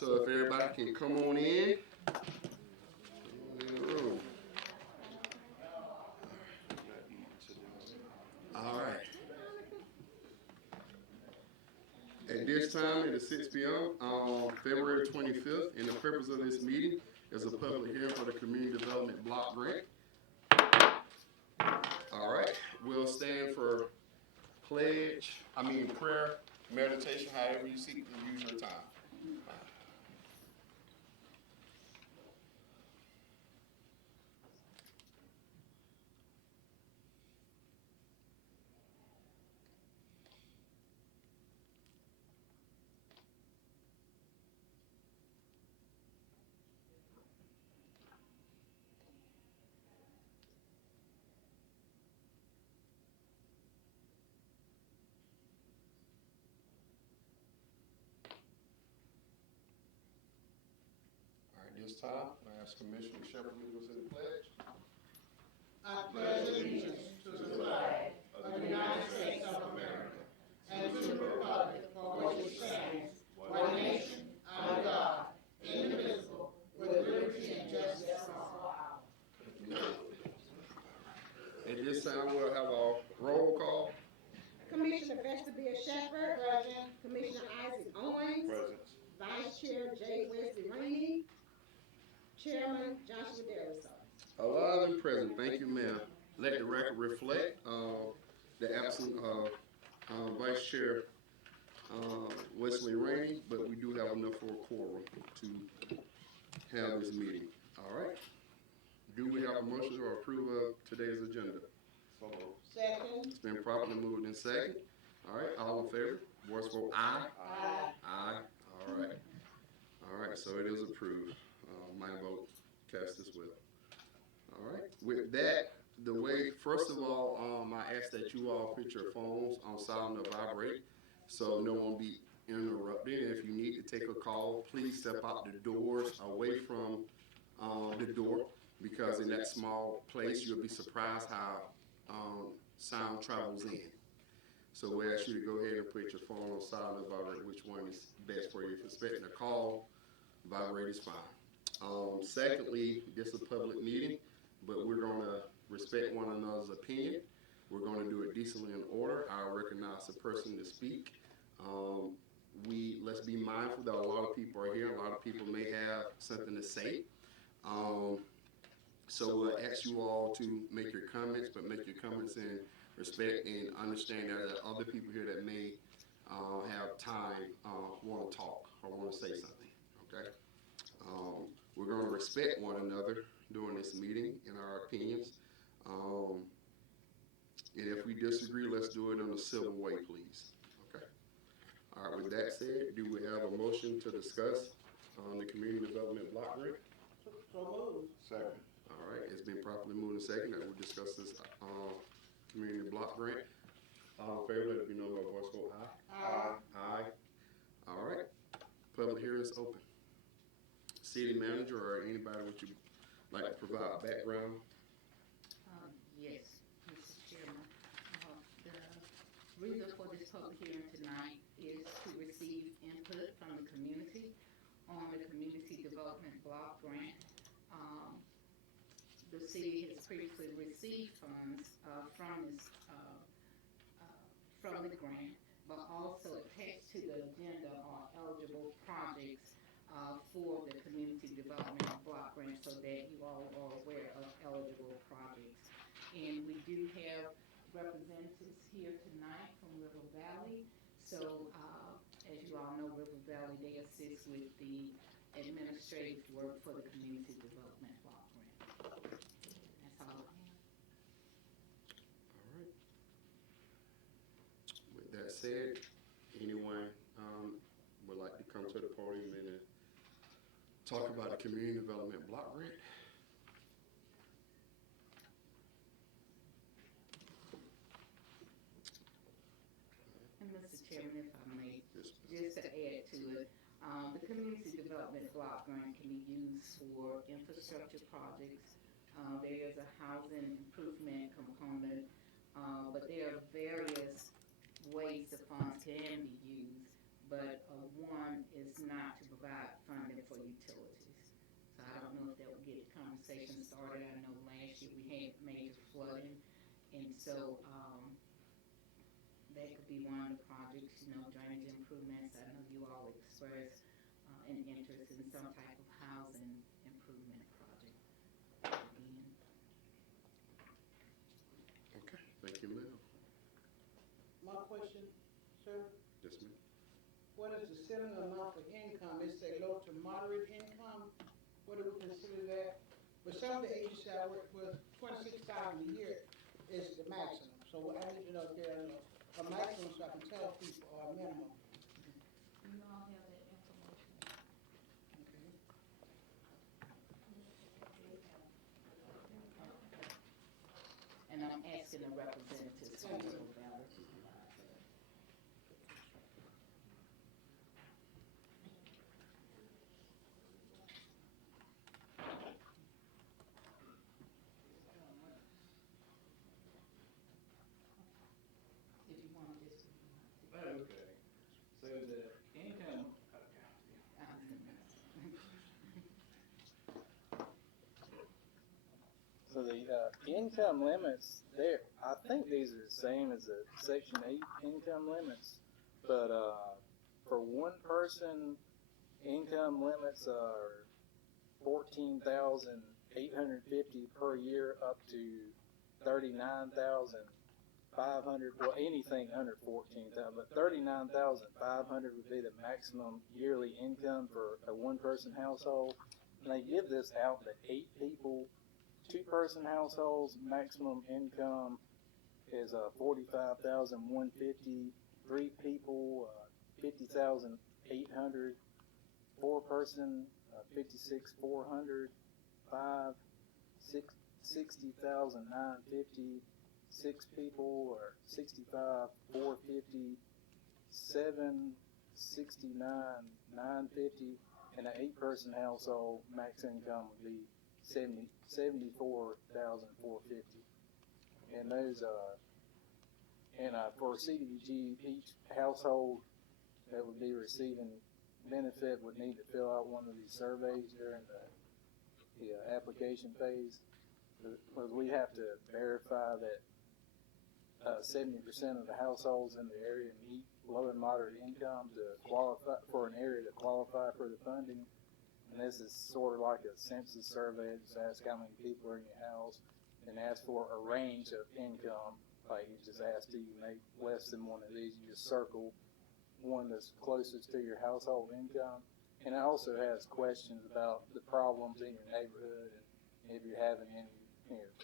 So if everybody can come on in the room. All right. At this time, it is 6 p.m. February 25th, and the purpose of this meeting is a public hearing for the Community Development Block Grant. All right, we'll stand for prayer, meditation, however you seek to use your time. All right, this time, I ask Commissioner Shepherd to lead us in the pledge. I pledge allegiance to the flag of the United States of America and to the republic for which it stands, one nation, under God, indivisible, with liberty and justice for all. At this time, we'll have a roll call. Commissioner Vesta Shepherd. Present. Commissioner Isaac Owens. Present. Vice Chair J. Wesley Rainey. Chairman Joshua Dellison. Alive and present. Thank you, ma'am. Let the record reflect the absence of Vice Chair Wesley Rainey, but we do have enough for a quorum to have this meeting. All right. Do we have a motion to approve of today's agenda? So moved. Second. It's been properly moved in second. All right. All in favor? Voice vote aye. Aye. Aye. All right. All right. So it is approved. My vote cast as well. All right. With that, first of all, I ask that you all put your phones on silent or vibrate so no one be interrupted. And if you need to take a call, please step out the doors away from the door, because in that small place, you'll be surprised how sound travels in. So we ask you to go ahead and put your phone on silent or vibrate, which one is best for you. If you're expecting a call, vibrate is fine. Secondly, this is a public meeting, but we're going to respect one another's opinion. We're going to do it decently in order. I'll recognize the person to speak. Let's be mindful that a lot of people are here. A lot of people may have something to say. So we'll ask you all to make your comments, but make your comments in respect and understand that there are other people here that may have time, want to talk or want to say something, okay? We're going to respect one another during this meeting in our opinions. And if we disagree, let's do it in a civil way, please. Okay. All right, with that said, do we have a motion to discuss the Community Development Block Grant? So moved. Second. All right, it's been properly moved and second that we'll discuss this Community Block Grant. All in favor, let it be known by voice vote aye. Aye. Aye. All right, public hearing is open. City manager or anybody would you like to provide background? Yes, Mr. Chairman. The reason for this public hearing tonight is to receive input from the community on the Community Development Block Grant. The city has previously received funds from the grant, but also attached to the agenda are eligible projects for the Community Development Block Grant, so that you all are aware of eligible projects. And we do have representatives here tonight from River Valley. So as you all know, River Valley, they assist with the administrative work for the Community Development Block Grant. That's all I have. All right. With that said, anyone would like to come to the podium and talk about the Community Development Block Grant? And Mr. Chairman, if I may, Yes, just to add to it, the Community Development Block Grant can be used for infrastructure projects. There is a housing improvement component, but there are various ways the funds can be used. But one is not to provide funds conversation started. I know last year we had major flooding, and so that could be one of the projects, drainage improvements. I know you all expressed an interest in some type of housing improvement project. Again, Okay, thank you, ma'am. My question, sir, Yes, ma'am. what is the ceiling amount for income? It say low to moderate income. What do we consider that? But some of the agencies I work with, 26,000 a year is the maximum. So I need to know if there's a maximum so I can tell people, or a minimum. you all have that information. Okay. And I'm asking the representatives from Little Valley. If you want to just. Okay, so the income, so the income limits there, I think these are the same as the Section 8 income limits, but for one person, income limits are 14,850 per year up to 39,500. Well, anything under 14,000, but 39,500 would be the maximum yearly income for a one-person household. And they give this out to 8 people. Two-person households, maximum income is 45,150. 3 people, 50,800. 4-person, 56,400. 5, 60,950. 6 people, or 65,450. 7, 69,950. And an 8-person household, max income would be 74,450. And those for CDBG, each household that would be receiving benefit would need to fill out one of these surveys during the application phase, because we have to verify that 70% of the households in the area meet low and moderate income to qualify for an area to qualify for the funding. And this is sort of like a census survey. Just ask how many people are in your house and ask for a range of income. Like you just ask, do you make less than one of these? You just circle one that's closest to your household income. And it also has questions about the problems in your neighborhood and if you're having any,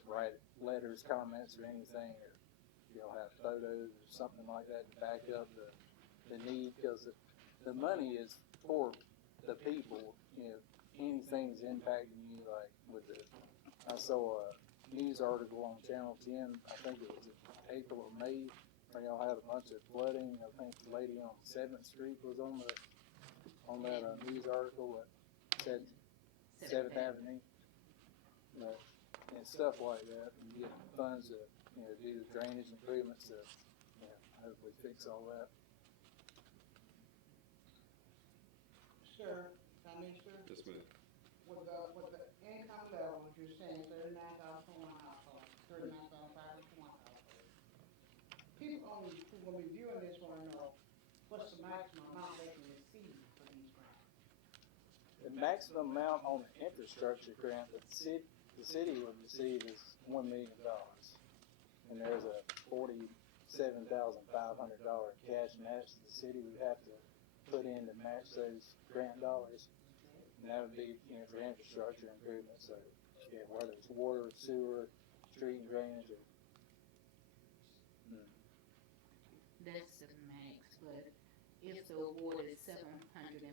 write letters, comments, or anything, or have photos or something like that to back up the need, because the money is for the people. Anything's impacting you, like with I saw a news article on Channel 10, I think it was in April or May, where y'all had a bunch of flooding. I think the lady on 7th Street was on that news article that said 7th Avenue. And stuff like that, and get funds to do the drainage improvements to hopefully fix all that. Sir, sir, Yes, ma'am. with the income levels, you're saying 39,000 for one household, 39,500 for one household. People only who will be viewing this want to know what's the maximum amount they can receive for these grants. The maximum amount on the infrastructure grant that the city would receive is $1 million. And there's a $47,500 cash match the city would have to put in to match those grant dollars. And that would be, for infrastructure improvements. So, whether it's water, sewer, street and drainage, or That's the max, but if the award is 750,000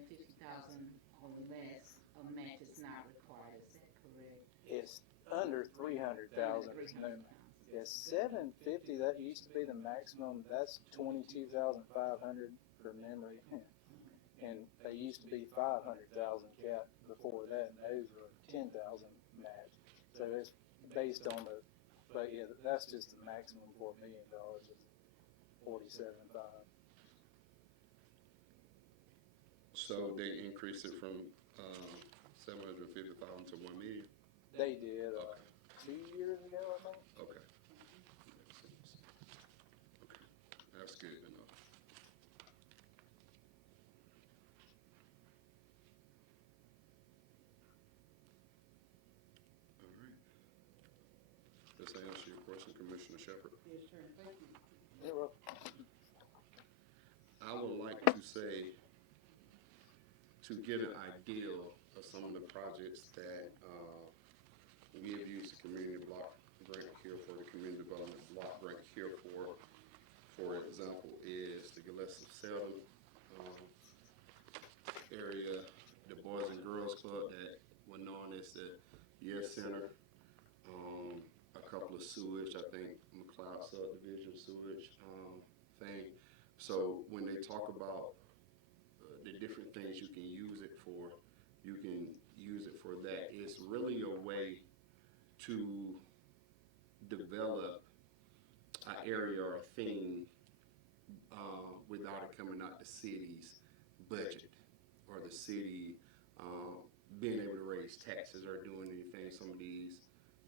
or less, a match is not required. Is that correct? it's under 300,000. Yes, 750. That used to be the maximum. That's 22,500 from memory, and they used to be 500,000 cap before that, and those were 10,000 match. So it's based on the, but yeah, that's just the maximum for $1 million. Is 47.5. So they increased it from 750,000 to 1 million. They did, Okay. 2 years ago, I think. Okay. Makes sense. Okay. That's good to know. All right. Does that answer your question, Commissioner Shepard? Yes, sir, thank you. Yeah, well, I would like to say, to get an idea of some of the projects that we have used the community block grant here for, the community development block grant here for example, is the Gillespie Selden area, the Boys and Girls Club that were known as the Year Center, a couple of sewage, I think McLeod subdivision sewage thing. So when they talk about the different things you can use it for, you can use it for that. It's really a way to develop an area or a thing without it coming out the city's budget or the city being able to raise taxes or doing anything, some of these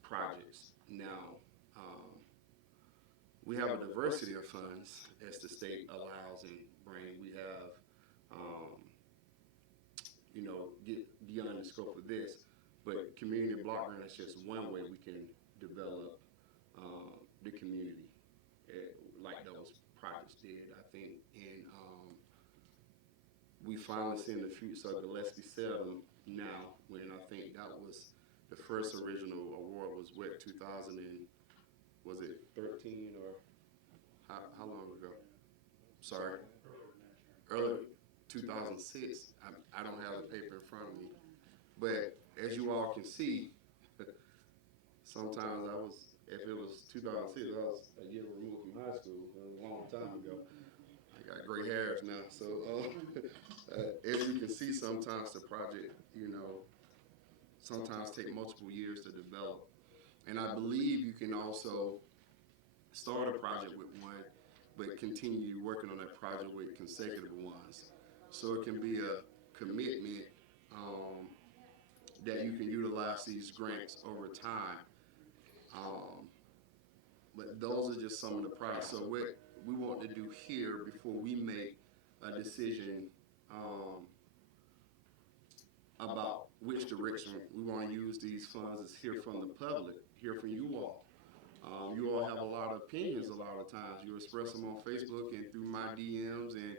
projects. Now, we have a diversity of funds as the state allows and bring. We have, get beyond the scope of this, but community block grant is just one way we can develop the community, like those projects did, I think. And we finally seen the fruits of Gillespie Selden now, when I think that was the first original award was what, 2000 and, was it 13 or how long ago? Sorry. Early 2006. I don't have the paper in front of me. But as you all can see, sometimes if it was 2006, I was a year removed from high school. It was a long time ago. I got gray hairs now. So as you can see, sometimes the project, sometimes take multiple years to develop. And I believe you can also start a project with one, but continue working on that project with consecutive ones. So it can be a commitment that you can utilize these grants over time. But those are just some of the projects. So what we want to do here before we make a decision about which direction we want to use these funds is hear from the public, hear from you all. You all have a lot of opinions a lot of times. You express them on Facebook and through my DMs and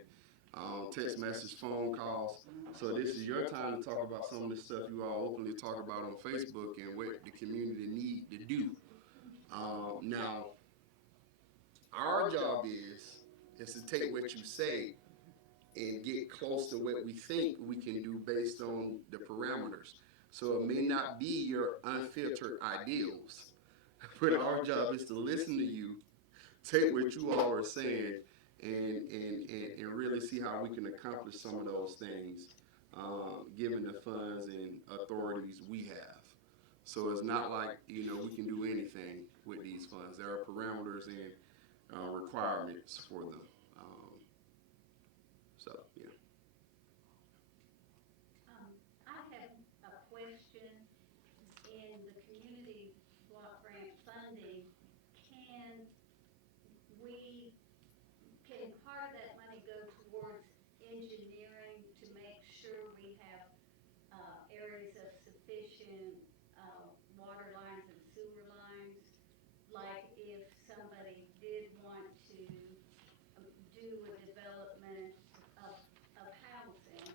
text message, phone calls. So this is your time to talk about some of the stuff you all openly talk about on Facebook and what the community need to do. Now, our job is to take what you say and get close to what we think we can do based on the parameters. So it may not be your unfiltered ideals, but our job is to listen to you, take what you all are saying, and really see how we can accomplish some of those things, given the funds and authorities we have. So it's not like, we can do anything with these funds. There are parameters and requirements for them. So, yeah. I have a question. In the community block grant funding, can part of that money go towards engineering to make sure we have areas of sufficient water lines and sewer lines? Like if somebody did want to do a development of housing,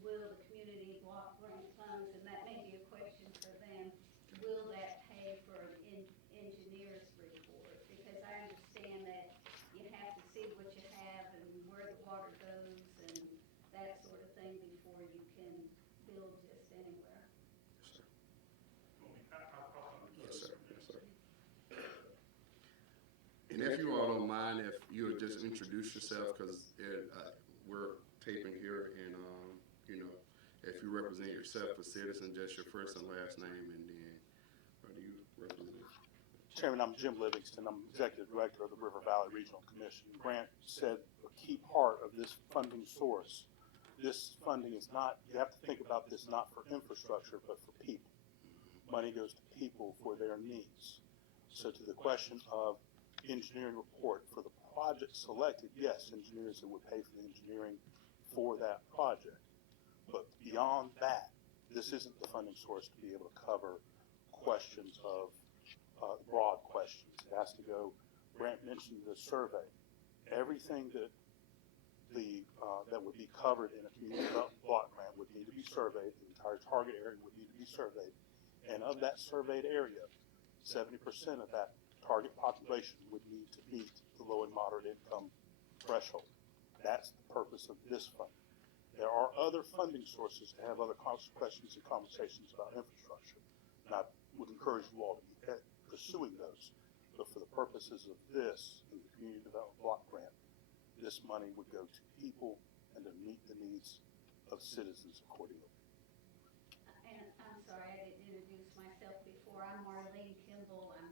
will the community block grant funds, and that may be a question for them, will that pay for an engineer's report? Because I understand that you have to see what you have and where the water goes and that sort of thing before you can build just anywhere. Yes, sir. Yes, sir. And if you all don't mind, if you would just introduce yourself, because we're taping here, and if you represent yourself as citizen, just your first and last name, and then do you represent? Chairman, I'm Jim Livingston. I'm Executive Director of the River Valley Regional Commission. Grant said a key part of this funding source. This funding is not, you have to think about this not for infrastructure, but for people. money goes to people for their needs. So to the question of engineering report for the project selected, yes, engineers would pay for the engineering for that project. But beyond that, this isn't the funding source to be able to cover questions of broad questions. It has to go, Grant mentioned the survey. Everything that that would be covered in a community development block grant would need to be surveyed. The entire target area would need to be surveyed. And of that surveyed area, 70% of that target population would need to meet the low and moderate income threshold. That's the purpose of this fund. There are other funding sources to have other questions and conversations about infrastructure. And I would encourage you all to be pursuing those. But for the purposes of this, in the community development block grant, this money would go to people and to meet the needs of citizens of Cordele. And I'm sorry, I didn't introduce myself before. I'm Marlene Kimball. I'm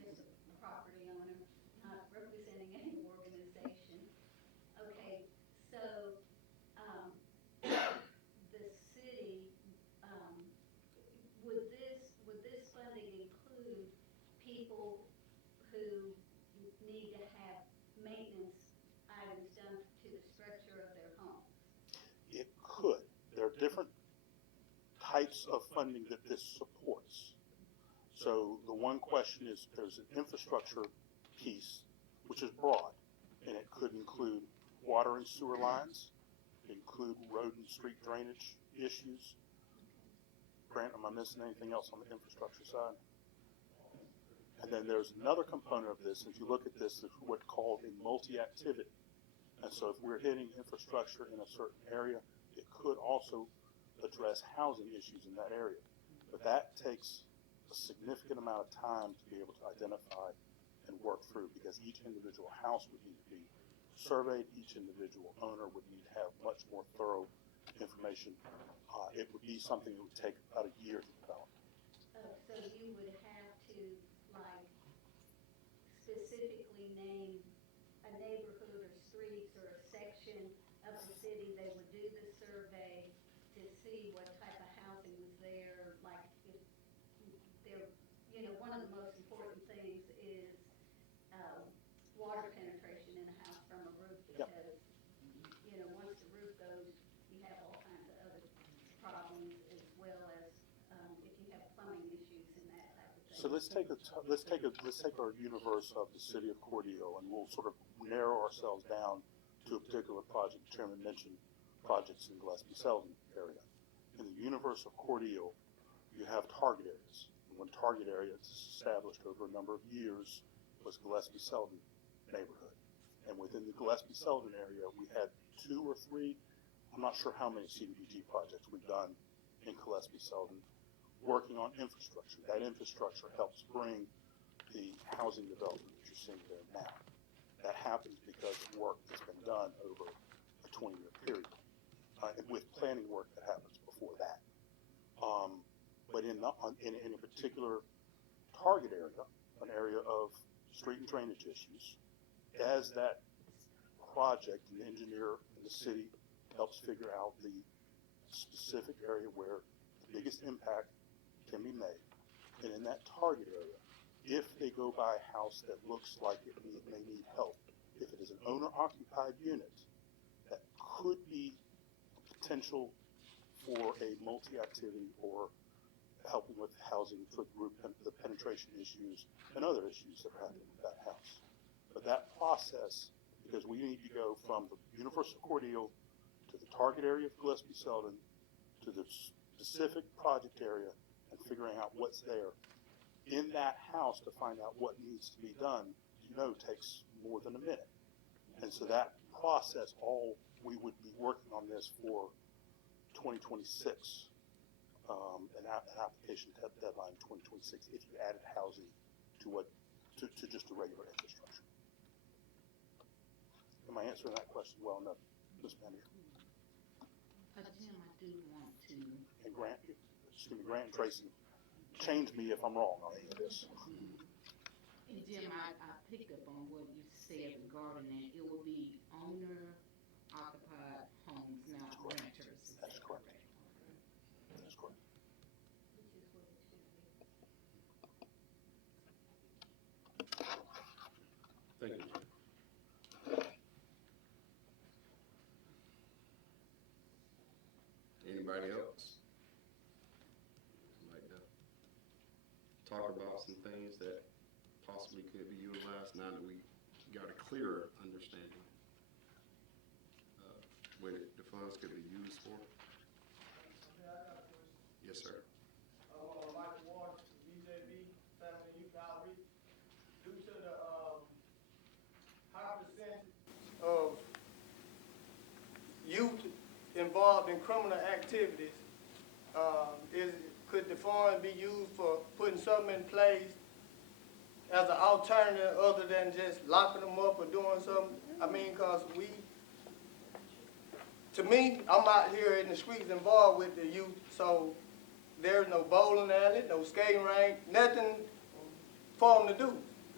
just a property owner, not representing any organization. Okay, so, the city, would this funding include people who need to have maintenance items done to the structure of their homes? It could. There are different types of funding that this supports. So the one question is, there's an infrastructure piece, which is broad, and it could include water and sewer lines, include road and street drainage issues. Grant, am I missing anything else on the infrastructure side? And then there's another component of this. If you look at this, it's what's called a multi-activity. And so if we're hitting infrastructure in a certain area, it could also address housing issues in that area. But that takes a significant amount of time to be able to identify and work through, because each individual house would need to be surveyed, each individual owner would need to have much more thorough information. It would be something that would take about a year to develop. Oh, so you would have to, like, specifically name a neighborhood or streets or a section of the city. They would do the survey to see what type of housing was there. Like, if there, one of the most important things is water penetration in a house from a roof, Yep. because once the roof goes, you have all kinds of other problems, as well as if you have plumbing issues and that type of thing. So let's take our universe of the city of Cordele, and we'll sort of narrow ourselves down to a particular project. The chairman mentioned projects in Gillespie Selden area. In the universe of Cordele, you have target areas. And one target area that's established over a number of years was Gillespie Selden neighborhood. And within the Gillespie Selden area, we had 2 or 3, I'm not sure how many CDBG projects we've done in Gillespie Selden, working on infrastructure. That infrastructure helps bring the housing development that you're seeing there now. That happens because of work that's been done over a 20-year period, and with planning work that happens before that. But in a particular target area, an area of street and drainage issues, as that project, the engineer in the city helps figure out the specific area where the biggest impact can be made. And in that target area, if they go by a house that looks like it may need help, if it is an owner-occupied unit, that could be potential for a multi-activity or helping with housing for the penetration issues and other issues that are happening with that house. But that process, because we need to go from the universal Cordele to the target area of Gillespie Selden to the specific project area and figuring out what's there in that house to find out what needs to be done, takes more than a minute. And so that process, we would be working on this for 2026, an application deadline 2026 if you added housing to just a regular infrastructure. Am I answering that question well enough, Ms. Mandy? Jim, I do want to. And Grant and Tracy, change me if I'm wrong on any of this. Jim, I picked up on what you said regarding that. It will be owner-occupied homes, not renters. Is That's that correct. correct? That's correct. Which is what it should be. anybody else like to talk about some things that possibly could be utilized now that we got a clearer understanding of what the funds could be used for? Yes, sir. Mike Ward, BJB, Family and Youth Outreach. Due to the high percentage of youth involved in criminal activities, could the fund be used for putting something in place as an alternative other than just locking them up or doing something? I mean, because to me, I'm out here in the streets involved with the youth, so there's no bowling alley, no skating rink, nothing for them to do.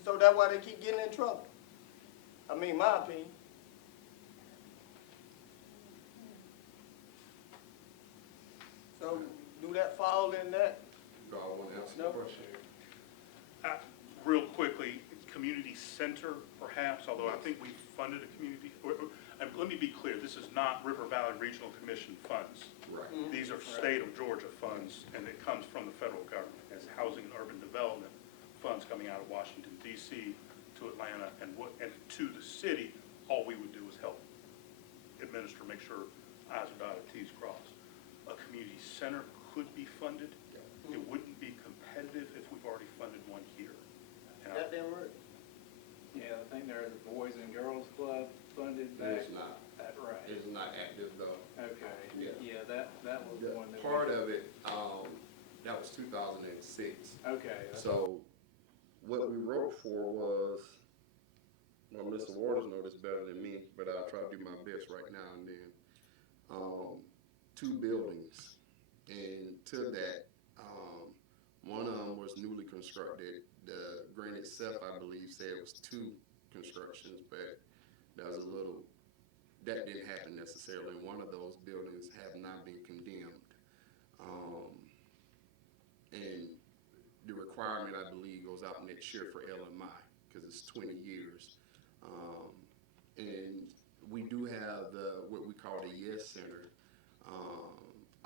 So that's why they keep getting in trouble. I mean, my opinion. So do that fall in that? Do I want to answer the No. question? Real quickly, community center perhaps, although I think we funded a community, let me be clear, this is not River Valley Regional Commission funds. Right. These are state of Georgia funds, and it comes from the federal government as housing and urban development funds coming out of Washington DC to Atlanta and to the city. All we would do is help administer, make sure I's are dotted, T's crossed. A community center could be funded. It wouldn't be competitive if we've already funded one here. And That didn't work. Yeah, I think there's a Boys and Girls Club funded back. It's not. Right. It's not active though. Okay. Yeah. Yeah, that was The one that. part of it, that was 2006. Okay. So what we wrote for was, well, Mr. Waters knows this better than me, but I'll try to do my best right now and then. 2 buildings, and to that, one of them was newly constructed. The grant itself, I believe, said it was 2 constructions, but that didn't happen necessarily. One of those buildings have not been condemned. And the requirement, I believe, goes out next year for LMI, because it's 20 years. And we do have what we call the Yes Center,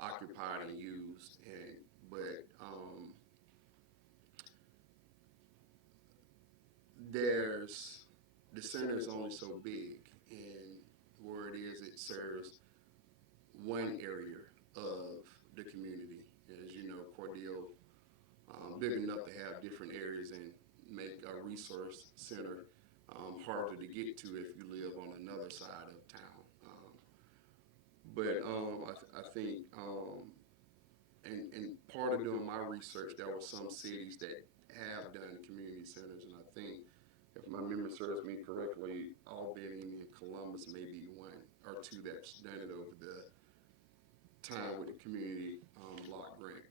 occupied and used, but the center is only so big, and where it is, it serves one area of the community. As you know, Cordele, big enough to have different areas and make a resource center harder to get to if you live on another side of town. I think, and part of doing my research, there were some cities that have done community centers, and I think, if my memory serves me correctly, Albany and Columbus may be 1 or 2 that's done it over the time with the community block grant,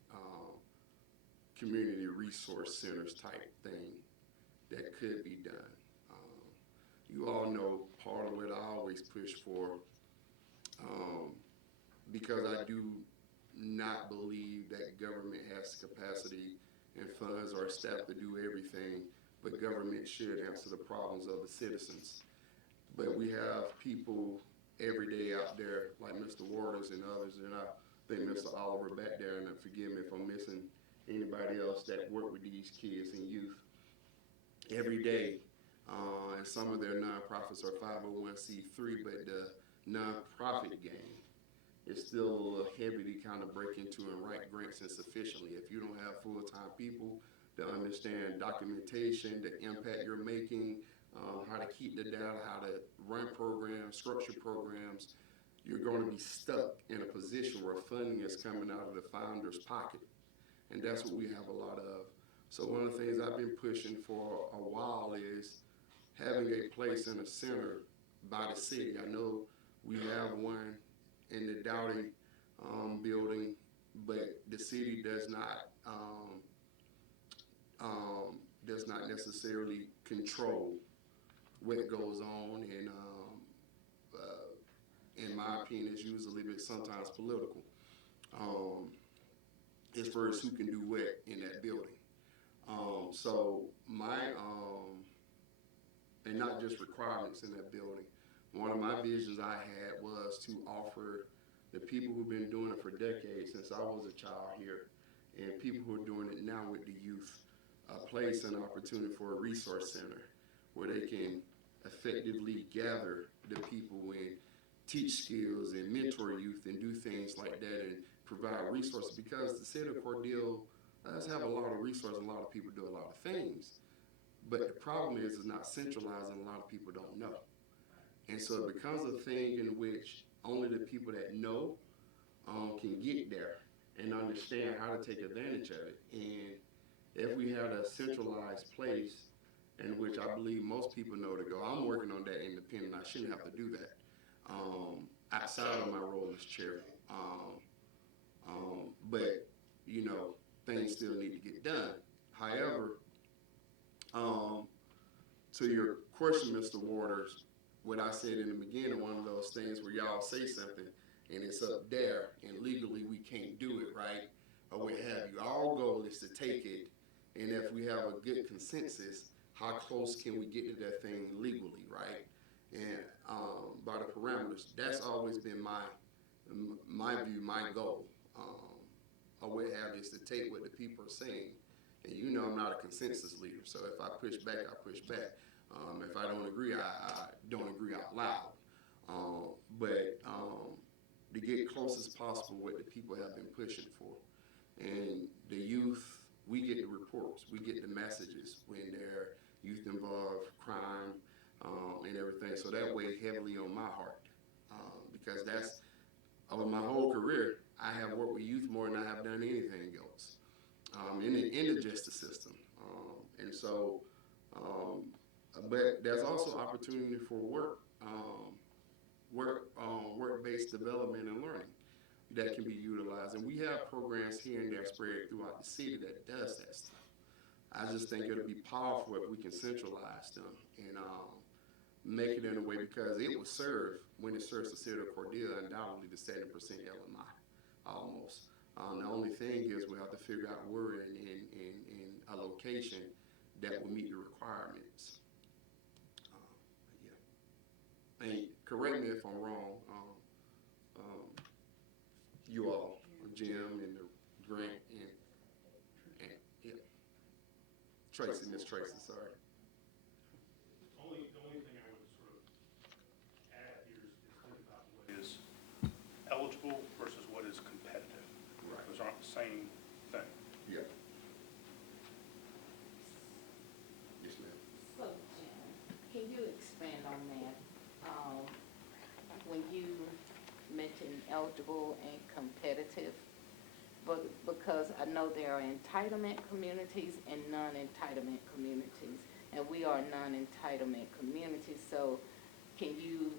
community resource centers type thing that could be done. You all know part of what I always push for, because I do not believe that government has capacity and funds or staff to do everything, but government should answer the problems of the citizens. But we have people every day out there, like Mr. Waters and others, and I think Mr. Oliver back there, and forgive me if I'm missing anybody else that work with these kids and youth every day. And some of their nonprofits are 501c3, but the nonprofit game is still a little heavy to kind of break into and write grants insufficiently. If you don't have full-time people to understand documentation, the impact you're making, how to keep the data, how to run programs, structure programs, you're going to be stuck in a position where funding is coming out of the founder's pocket. And that's what we have a lot of. So one of the things I've been pushing for a while is having a place in a center by the city. I know we have one in the Dowdy building, but the city does not necessarily control what goes on, and in my opinion, it's usually sometimes political as far as who can do what in that building. So my and not just requirements in that building. One of my visions I had was to offer the people who've been doing it for decades since I was a child here, and people who are doing it now with the youth, place an opportunity for a resource center where they can effectively gather the people and teach skills and mentor youth and do things like that and provide resources, because the city of Cordele does have a lot of resources. A lot of people do a lot of things, but the problem is it's not centralized and a lot of people don't know. And so it becomes a thing in which only the people that know can get there and understand how to take advantage of it. And if we had a centralized place in which I believe most people know to go, I'm working on that independent. I shouldn't have to do that outside of my role as chair. But you know, things still need to get done. However, to your question, Mr. Waters, what I said in the beginning, one of those things where y'all say something and it's up there and legally we can't do it, right? Or what have you. Our goal is to take it, and if we have a good consensus, how close can we get to that thing legally, right? And by the parameters, that's always been my view, my goal, or what have you, is to take what the people are saying. And you know I'm not a consensus leader, so if I push back, I push back. If I don't agree, I don't agree out loud. But to get close as possible what the people have been pushing for. And the youth, we get the reports, we get the messages when their youth involved crime and everything. So that weighed heavily on my heart because that's, over my whole career, I have worked with youth more than I have done anything else in the justice system. And so, but there's also opportunity for work-based development and learning that can be utilized. And we have programs here and there spread throughout the city that does that stuff. I just think it'll be powerful if we can centralize them and make it in a way, because it will serve, when it serves the city of Cordele, undoubtedly the 70% LMI, almost. The only thing is we have to figure out where in a location that will meet the requirements. Yeah. And correct me if I'm wrong, you all, Jim and Grant and yeah, Tracy, Miss Tracy, sorry. The only thing I would sort of add here is think about what is eligible versus what is competitive. Right. Those aren't the same thing. Yeah. Yes, ma'am. So, Jim, can you expand on that? When you mentioned eligible and competitive, but because I know there are entitlement communities and non-entitlement communities, and we are non-entitlement communities, so can you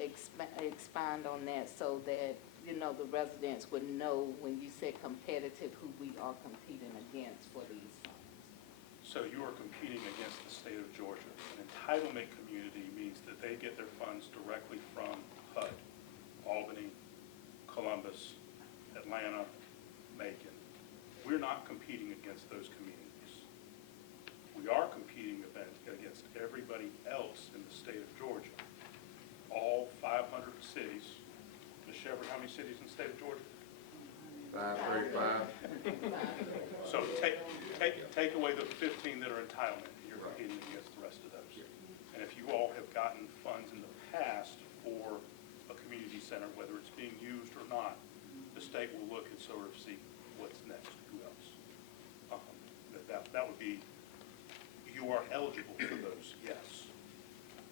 expand on that so that, you know, the residents would know when you say competitive, who we are competing against for these funds? So you are competing against the state of Georgia. An entitlement community means that they get their funds directly from HUD, Albany, Columbus, Atlanta, Macon. We're not competing against those communities. We are competing against everybody else in the state of Georgia. All 500 cities. Ms. Shepherd, how many cities in the state of Georgia? 535. So take away the 15 that are entitlement, and you're competing against the rest of those. And if you all have gotten funds in the past for a community center, whether it's being used or not, the state will look and sort of see what's next, who else. That would be, you are eligible for those, yes,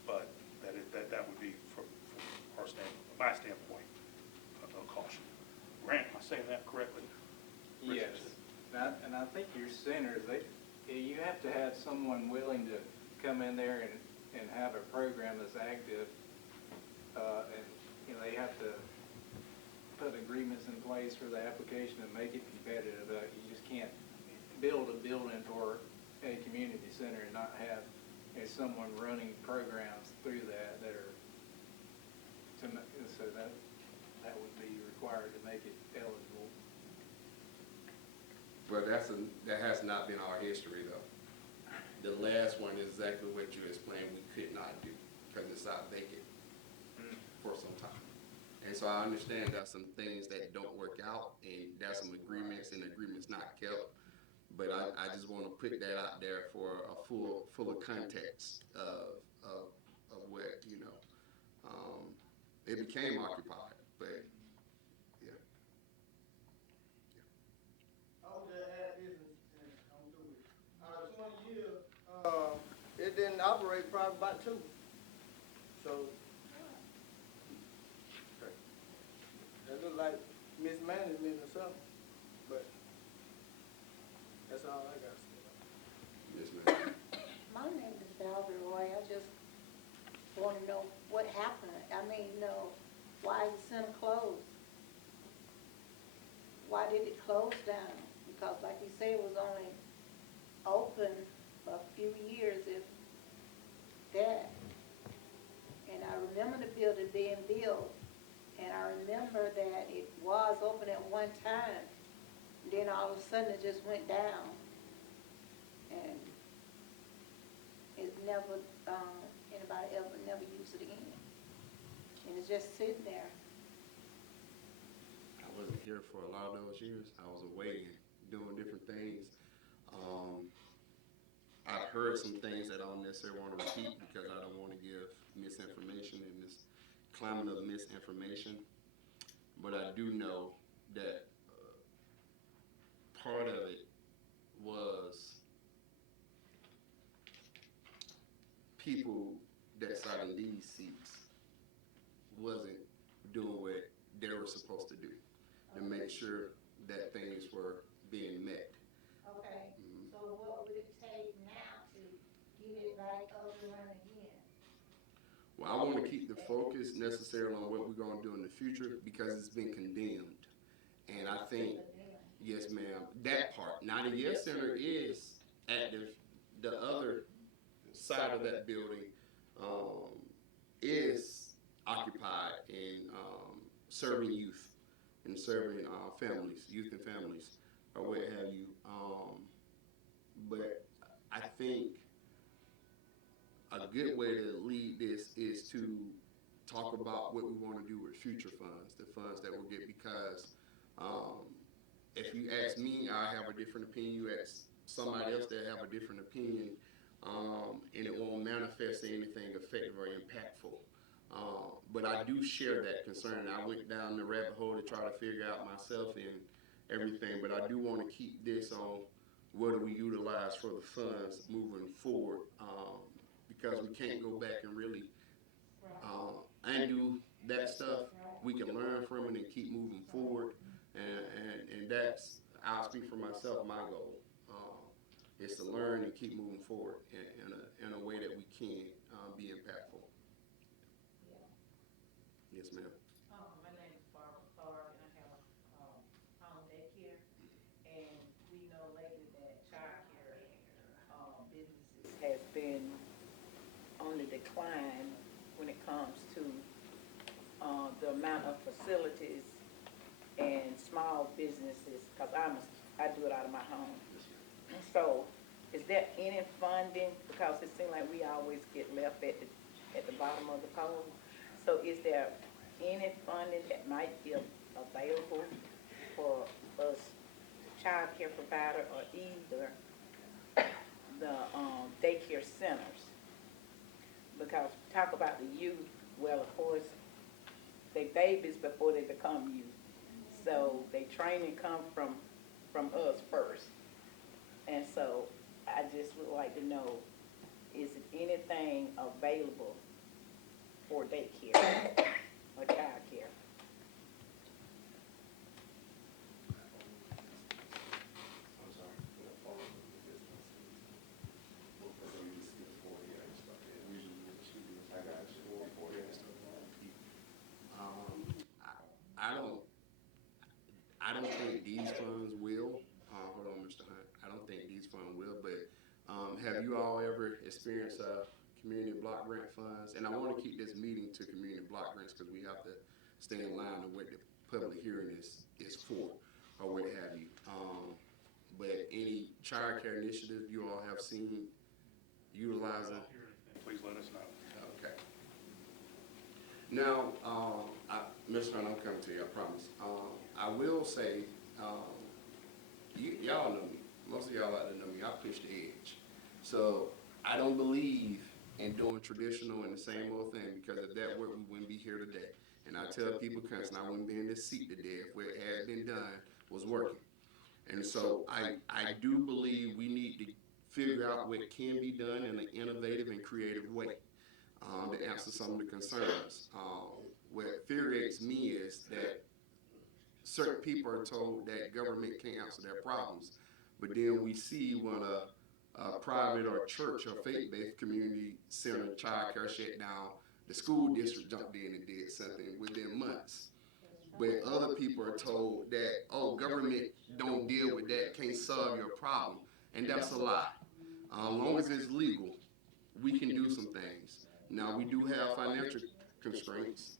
but that would be from my standpoint, a caution. Grant, am I saying that correctly? Yes, and I think your centers, you have to have someone willing to come in there and have a program that's active, and you know, they have to put agreements in place for the application and make it competitive. You just can't build a building for a community center and not have someone running programs through that are, so that would be required to make it eligible. But that has not been our history, though. The last one is exactly what you explained we could not do because it's out vacant for some time. And And so I understand there's some things that don't work out, and there's some agreements and agreements not kept. But I just want to put that out there for a fuller context of what, it became occupied. But yeah. I would just add this, and I'm through with it. Out of 20 years, it didn't operate probably about 2. So, that look like mismanagement or something, but that's all I got to say. Yes, ma'am. My name is Valerie Roy. I just want to know what happened. I mean, why is the center closed? Why did it close down? Because like you say, it was only open for a few years, if that. And I remember the building being built, and I remember that it was open at one time. Then all of a sudden it just went down. And it's never, anybody ever never used it again. And it's just sitting there. I wasn't here for a lot of those years. I was away and doing different things. I've heard some things that I don't necessarily want to repeat because I don't want to give misinformation in this climate of misinformation. But I do know that part of it was people that sat in these seats wasn't doing what they were supposed to do to make sure that things were being met. Okay, so what would it take now to get it right up and running again? Well, I want to keep the focus necessarily on what we're going to do in the future because it's been condemned. And I think, yes, ma'am, that part. Now, the Yes Center is at the other side of that building is occupied and serving youth and serving families, youth and families, or what have you. But I think a good way to lead this is to talk about what we want to do with future funds, the funds that we'll get, because if you ask me, I have a different opinion. You ask somebody else that have a different opinion, and it won't manifest anything effective or impactful. But I do share that concern. I went down the rabbit hole to try to figure out myself and everything, but I do want to keep this on what do we utilize for the funds moving forward, because we can't go back and really undo that stuff. We can learn from it and keep moving forward, and that's, I'll speak for myself, my goal is to learn and keep moving forward in a way that we can be impactful. Yes, ma'am. My name is Barbara Clark, and I have a home daycare. And we know lately that childcare businesses has been on the decline when it comes to the amount of facilities and small businesses. Because I do it out of my home. So, is there any funding? Because it seems like we always get left at the bottom of the pole. So is there any funding that might be available for us, child care provider, or either the daycare centers? Because talk about the youth, well, of course, they babies before they become youth. So they training come from us first. And so I just would like to know, is it anything available for daycare or child care? I don't think these funds will. Hold on, Mr. Hunt. I don't think these funds will, but have you all ever experienced community block grant funds? And I want to keep this meeting to community block grants because we have to stay in line with what the public hearing is for, or what have you. But any child care initiative you all have seen utilizing? Please let us know. Okay. Now, Mr. Hunt, I'm coming to you, I promise. I will say, y'all know me. Most of y'all out there know me. I push the edge. So I don't believe in doing traditional and the same old thing, because if that worked, we wouldn't be here today. And I tell people constantly, I wouldn't be in this seat today if what had been done was working. And so I do believe we need to figure out what can be done in an innovative and creative way, to answer some of the concerns. What infuriates me is that certain people are told that government can't answer their problems, but then we see when a private or church or faith-based community center child care shut down, the school district jumped in and did something within months. But other people are told that, oh, government don't deal with that, can't solve your problem, and that's a lie. Long as it's legal, we can do some things. Now we do have financial constraints,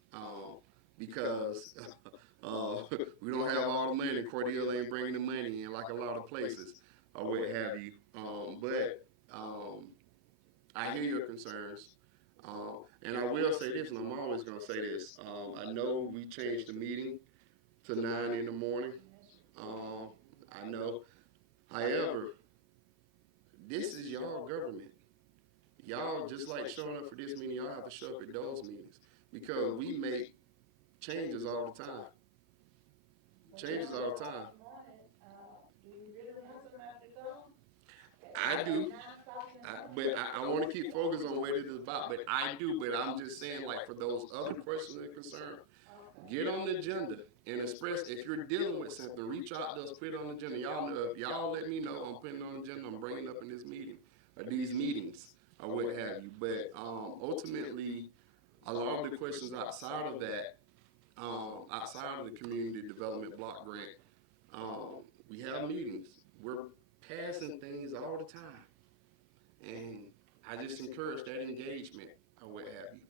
because uh, we don't have all the money. Cordele ain't bringing the money in like a lot of places or what have you. But I hear your concerns. And I will say this, and I'm always going to say this. I know we changed the meeting to 9 in the morning. I know. However, this is y'all government. Y'all, just like showing up for this meeting, y'all have to show up at those meetings, because we make changes all the time. Changes all the time. I do. But I want to keep focused on what it is about. But I do. But I'm just saying, like, for those other questions and concerns, get on the agenda and express. If you're dealing with something, reach out to us, put it on the agenda. Y'all know, if y'all let me know, I'm putting it on the agenda, I'm bringing it up in this meeting, or these meetings, or what have you. But ultimately, a lot of the questions outside of that, outside of the community development block grant, we have meetings. We're passing things all the time, and I just encourage that engagement, or what have you.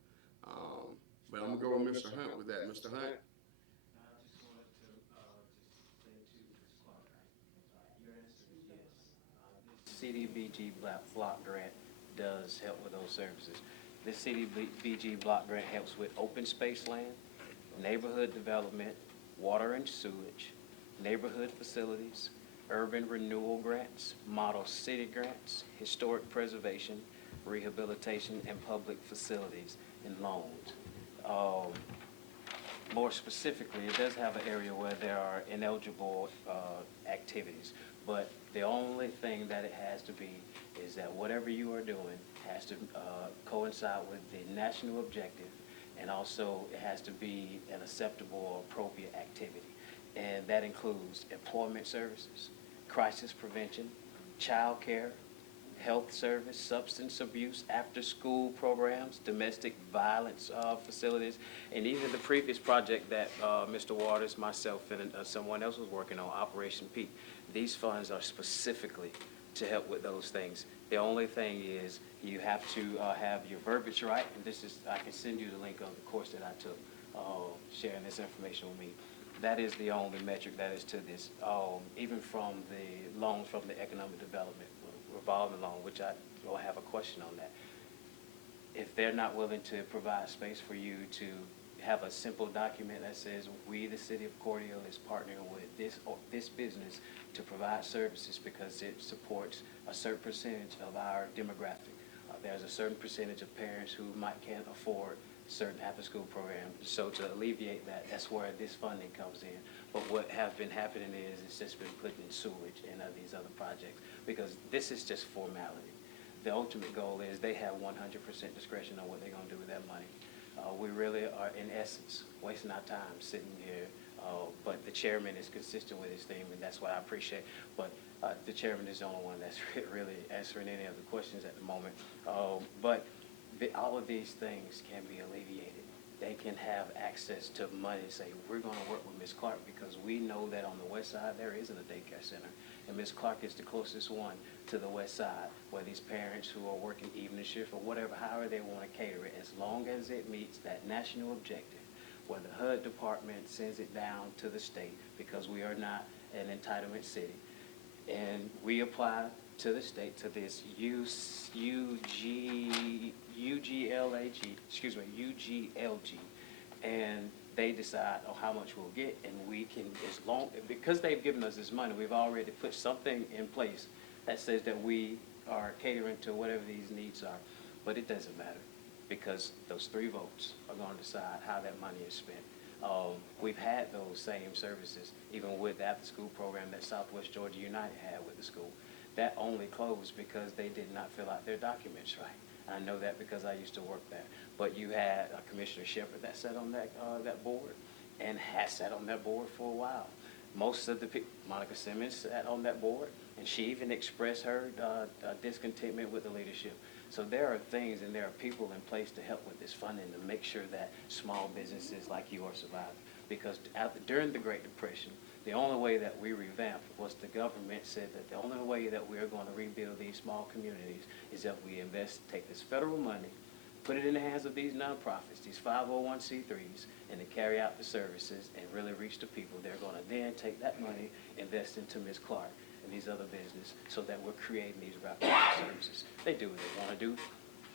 But I'm gonna go with Mr. Hunt with that. Mr. Hunt. I just wanted to just say to Ms. Clark, your answer is yes. This CDBG block grant does help with those services. This CDBG block grant helps with open space land, neighborhood development, water and sewage, neighborhood facilities, urban renewal grants, model city grants, historic preservation, rehabilitation, and public facilities and loans. More specifically, it does have an area where there are ineligible activities, but the only thing that it has to be is that whatever you are doing has to coincide with the national objective, and also it has to be an acceptable or appropriate activity. And that includes employment services, crisis prevention, child care, health service, substance abuse, after-school programs, domestic violence facilities, and even the previous project that Mr. Waters, myself, and someone else was working on, Operation Peak. These funds are specifically to help with those things. The only thing is you have to have your verbiage right, and this is, I can send you the link of the course that I took, sharing this information with me. That is the only metric that is to this, even from the loans from the economic development revolving loan, which I will have a question on that. If they're not willing to provide space for you to have a simple document that says, we, the city of Cordele, is partnering with this business to provide services because it supports a certain percentage of our demographic. There's a certain percentage of parents who can't afford certain after-school programs. So to alleviate that, that's where this funding comes in. But what has been happening is it's just been put in sewage and these other projects, because this is just formality. The ultimate goal is they have 100% discretion on what they're going to do with that money. We really are, in essence, wasting our time sitting here, but the chairman is consistent with his theme, and that's what I appreciate. But the chairman is the only one that's really answering any of the questions at the moment. But all of these things can be alleviated. They can have access to money. Say, we're going to work with Ms. Clark because we know that on the west side there isn't a daycare center. And Ms. Clark is the closest one to the west side, where these parents who are working evening shift or whatever, however they want to cater it, as long as it meets that national objective, where the HUD department sends it down to the state, because we are not an entitlement city. And we apply to the state to this UGLG, and they decide on how much we'll get, and we can, because they've given us this money, we've already put something in place that says that we are catering to whatever these needs are. But it doesn't matter, because those 3 votes are going to decide how that money is spent. We've had those same services, even with the after-school program that Southwest Georgia United had with the school. That only closed because they did not fill out their documents right. I know that because I used to work there. But you had Commissioner Shepherd that sat on that board, and has sat on that board for a while. Most of the people, Monica Simmons sat on that board, and she even expressed her discontentment with the leadership. So there are things and there are people in place to help with this funding to make sure that small businesses like yours survive. Because during the Great Depression, the only way that we revamped was the government said that the only way that we're going to rebuild these small communities is if we take this federal money, put it in the hands of these nonprofits, these 501c3s, and to carry out the services and really reach the people. They're going to then take that money, invest into Ms. Clark and these other businesses, so that we're creating these rapid services. They do what they want to do.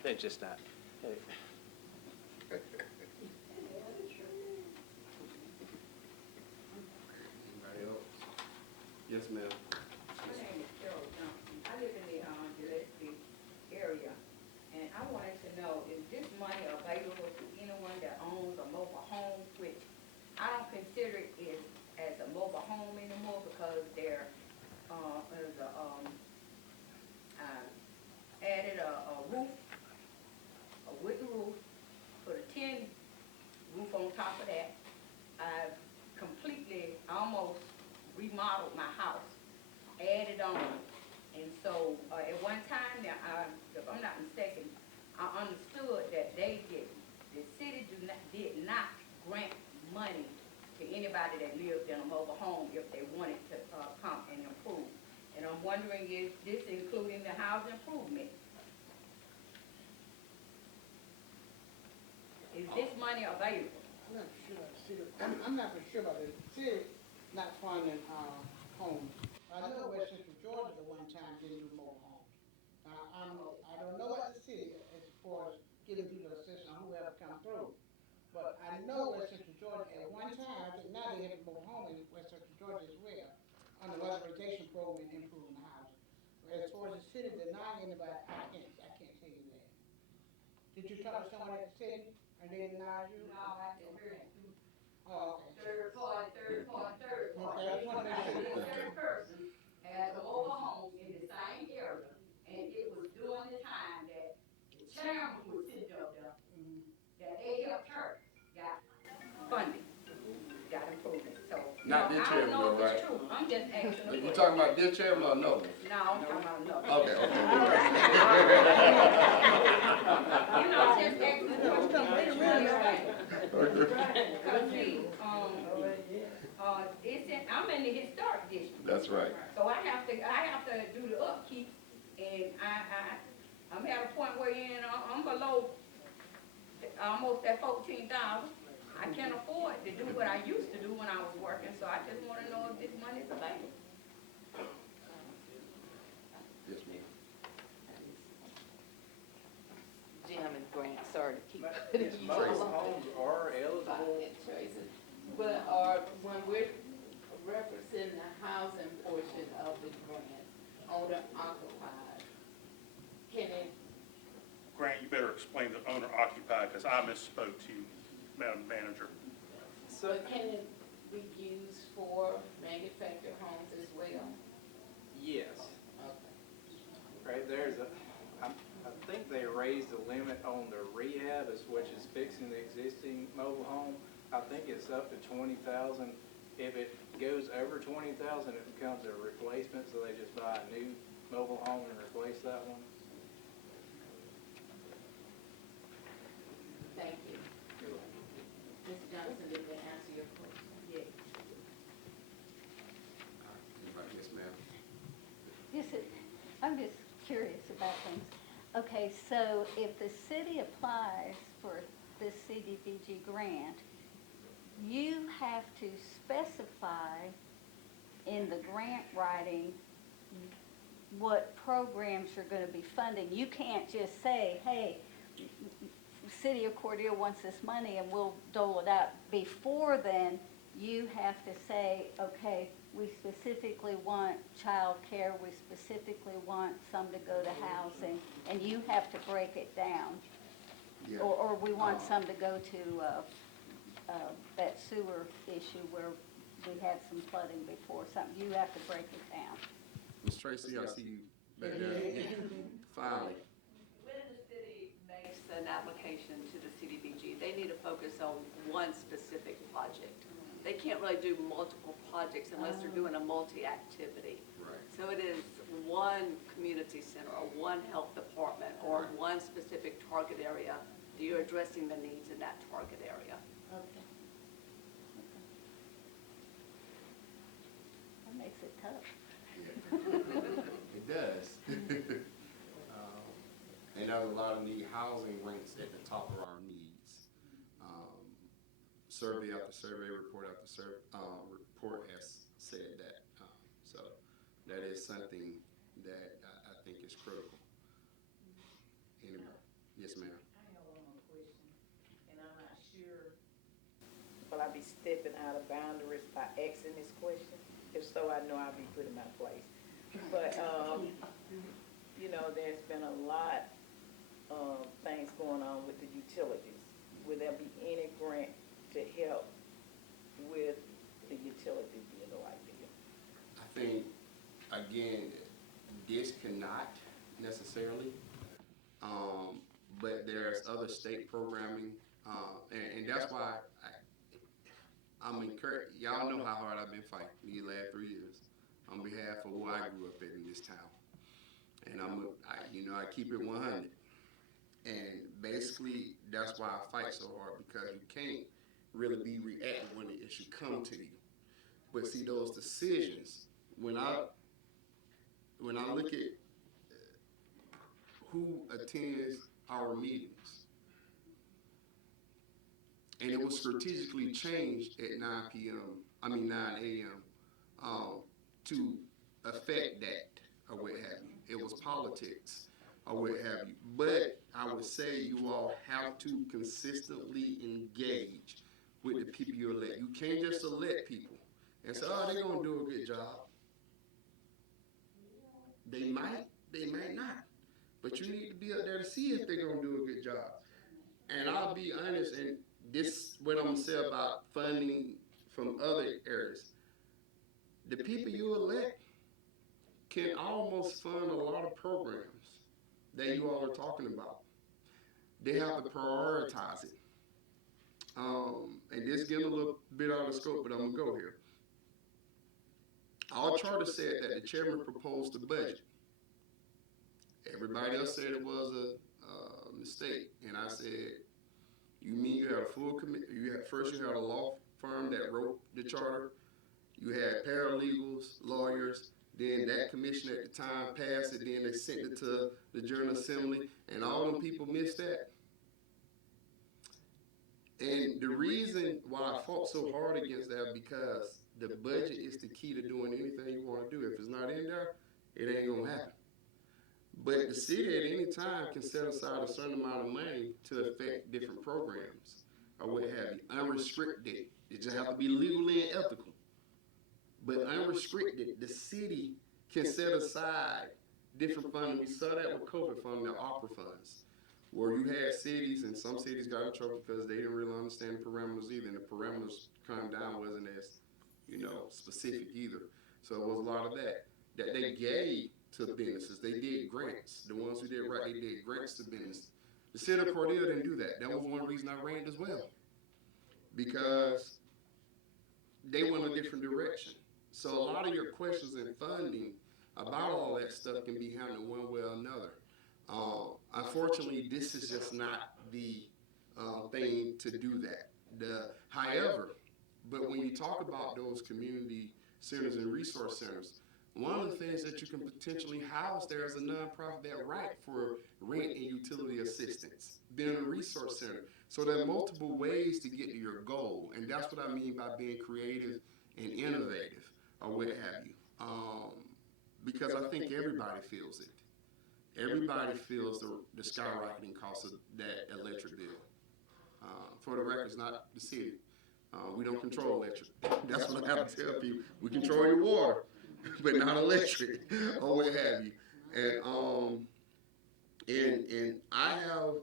They're just not. Anybody else? Yes, ma'am. My name is Carol Johnson. I live in the Gillespie area, and I wanted to know, is this money available to anyone that owns a mobile home, which I don't consider it as a mobile home anymore, because there is added a roof, a wooden roof, put a tin roof on top of that. I've completely almost remodeled my house, added on. And so at one time, now, if I'm not mistaken, I understood that the city did not grant money to anybody that lived in a mobile home if they wanted to come and improve. And I'm wondering, is this including the housing improvement? Is this money available? I'm not sure, I'm not for sure about the city not funding, homes. I know West Central Georgia at one time didn't do mobile homes. I don't know about the city as far as giving people assistance on whoever come through. But I know West Central Georgia at one time, I think now they have a mobile home in West Central Georgia as well, on the weatherization program and improving the housing. But as far as the city denying anybody, I can't tell you that. Did you talk to someone at the city and they denied you? No, I didn't hear it. Oh, okay. Third party. Okay, I just want to make sure. This third person has a mobile home in the same area, and it was during the time that the chairman was sitting up there, that they helped her, got funding, got improvement, so. Not this I chairman, don't know though, if it's right? true, I'm just asking a You question. talking about this chairman or no? No, I'm talking about no. Okay, okay. You know, I'm just asking a question. Cause see, I'm in the historic district. That's right. So I have to do the upkeep, and I'm at a point where I'm below almost at 14,000. I can't afford to do what I used to do when I was working, so I just want to know if this money is available. Yes, ma'am. Jim and Grant, sorry to keep Most putting you on. homes are eligible. But when we're referencing the housing portion of the grant, owner occupied, can it, Grant, you better explain the owner occupied, because I misspoke to you, Madam Manager. So, but can it be used for manufactured homes as well? yes, Okay. right, I think they raised the limit on the rehab, which is fixing the existing mobile home. I think it's up to 20,000. If it goes over 20,000, it becomes a replacement, so they just buy a new mobile home and replace that one. Thank you. Ms. Johnson, did they answer your question? Yes. Anybody? Yes, ma'am. I'm just curious about things. Okay, so if the city applies for this CDBG grant, you have to specify in the grant writing what programs you're going to be funding. You can't just say, hey, City of Cordele wants this money and we'll dole it out. Before then, you have to say, okay, we specifically want child care, we specifically want some to go to housing, and you have to break it down. Yeah. Or we want some to go to, that sewer issue where we had some flooding before, something, you have to break it down. Ms. Tracy, I see you back there. Yeah. Finally. When the city makes an application to the CDBG, they need to focus on one specific project. They can't really do multiple projects unless they're doing a multi-activity. Right. So it is one community center, or one health department, or Right. one specific target area that you're addressing the needs in that target area. Okay. That makes it tough. Yeah. It does. And there's a lot of need. Housing ranks at the top of our needs. Survey after survey, report after report has said that. So that is something that I think is critical. Anyway, yes, ma'am. I have one more question, and I'm not sure, will I be stepping out of boundaries by asking this question? If so, I know I'll be put in my place. But, you know, there's been a lot of things going on with the utilities. Will there be any grant to help with the utility bill idea? I think, again, this cannot necessarily, but there's other state programming, and that's why I'm encouraged. Y'all know how hard I've been fighting these last 3 years on behalf of where I grew up in this town, and I keep it 100. And basically, that's why I fight so hard, because you can't really be reactive when the issue come to you. But see, those decisions, when I look at who attends our meetings, and it was strategically changed at 9 a.m. To affect that or what have you. It was politics or what have you. But I would say you all have to consistently engage with the people you elect. You can't just elect people and say, oh, they're going to do a good job. They might not. But you need to be up there to see if they're going to do a good job. And I'll be honest, and this is what I'm going to say about funding from other areas. The people you elect can almost fund a lot of programs that you all are talking about. They have to prioritize it. And this getting a little bit out of scope, but I'm going to go here. Our charter said that the chairman proposed the budget. Everybody else said it was a mistake. And I said, you mean you had a full committee? First you had a law firm that wrote the charter. You had paralegals, lawyers. Then that commission at the time passed it. Then they sent it to the General Assembly. And all them people missed that. And the reason why I fought so hard against that, because the budget is the key to doing anything you want to do. If it's not in there, it ain't going to happen. But the city at any time can set aside a certain amount of money to affect different programs or what have you. Unrestricted. It just have to be legally and ethical. But unrestricted, the city can set aside different funding. We saw that with COVID funding, the opera funds, where you had cities, and some cities got in trouble because they didn't really understand the parameters either. And the parameters coming down wasn't as, specific either. So it was a lot of that they gave to businesses. They did grants. The ones who did right, they did grants to business. The city of Cordele didn't do that. That was one reason I ran as well, because they went a different direction. So a lot of your questions and funding about all that stuff can be handled one way or another. Unfortunately, this is just not the thing to do that. However, but when you talk about those community centers and resource centers, one of the things that you can potentially house there is a nonprofit that write for rent and utility assistance, being a resource center. So there are multiple ways to get to your goal, and that's what I mean by being creative and innovative, or what have you. Because I think everybody feels it. Everybody feels the skyrocketing cost of that electric bill. For the record, it's not the city. We don't control electric. That's what I have to tell people. We control your water, but not electric, or what have you. And I have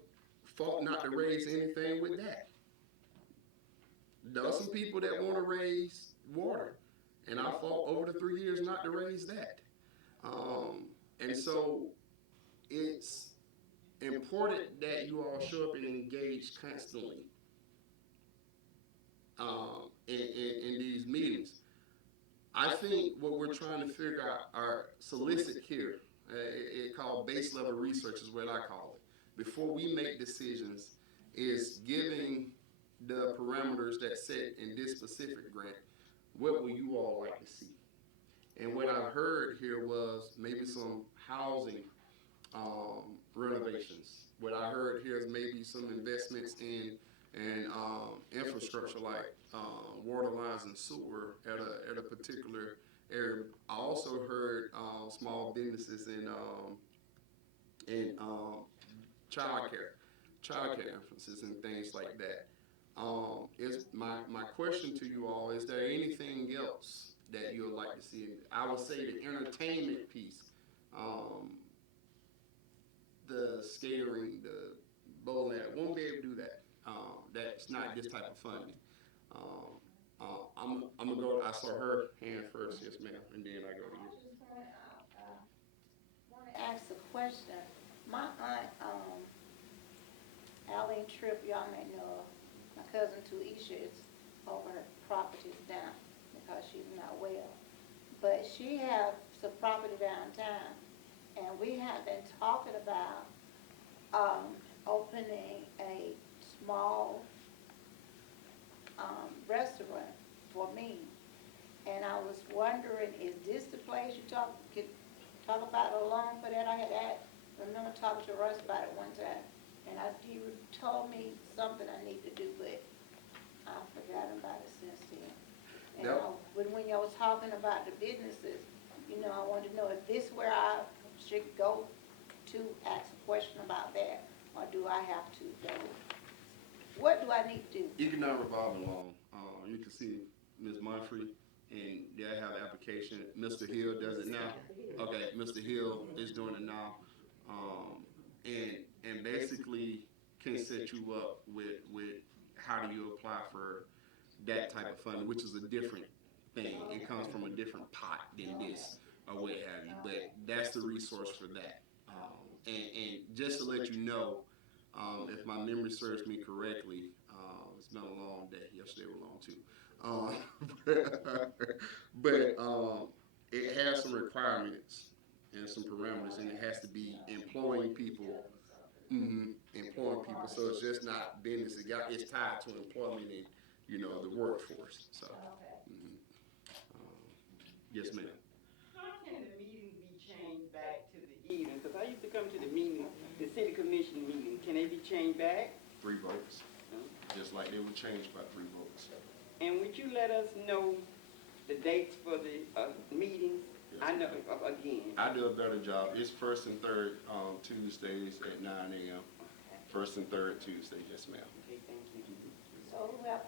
fought not to raise anything with that. There are some people that want to raise water, and I fought over the 3 years not to raise that. And so it's important that you all show up and engage constantly in these meetings. I think what we're trying to figure out are solicit here. It called base level research is what I call it. Before we make decisions, is giving the parameters that set in this specific grant. What would you all like to see? And what I've heard here was maybe some housing renovations. What I heard here is maybe some investments in infrastructure like water lines and sewer at a particular area. I also heard small businesses in childcare emphasis and things like that. Is my question to you all, is there anything else that you would like to see? I would say the entertainment piece, the skatering, the bowling, won't be able to do that. That's not this type of funding. I'm gonna go, I saw her hand first, yes ma'am, and then I go to you. I just want to ask a question. My aunt, Aline Tripp, y'all may know, my cousin Tuisha is over her properties down because she's not well. But she has some property downtown, and we have been talking about opening a small restaurant for me. And I was wondering, is this the place you could talk about a loan for that? I remember talking to Russ about it one time, and he told me something I need to do, but I've forgotten about it since then. And when y'all was talking about the businesses, I wanted to know if this where I should go to ask a question about that, or do I have to go? What do I need to do? Economic revolving loan. You can see Ms. Munfrey, and they have an application. Mr. Hill does it now. Okay, Mr. Hill is doing it now, and basically can set you up with how do you apply for that type of funding, which is a different thing. It comes from a different pot than this or what have you, but that's the resource for that. And just to let you know, if my memory serves me correctly, it's been a long day. Yesterday was long too. But it has some requirements and some parameters, and it has to be employing people. Employing people, so it's just not business. It's tied to employment and the workforce. So, yes, ma'am. How can the meeting be changed back to the evening? Because I used to come to the meeting, the city commission meeting. Can they be changed back? 3 votes. Just like they were changed by 3 votes. And would you let us know the dates for the meetings? Yes, I know, again. I do a better job. It's first and third Tuesdays at 9 a.m. First and third Tuesday, yes, ma'am. Okay, thank you. So who have,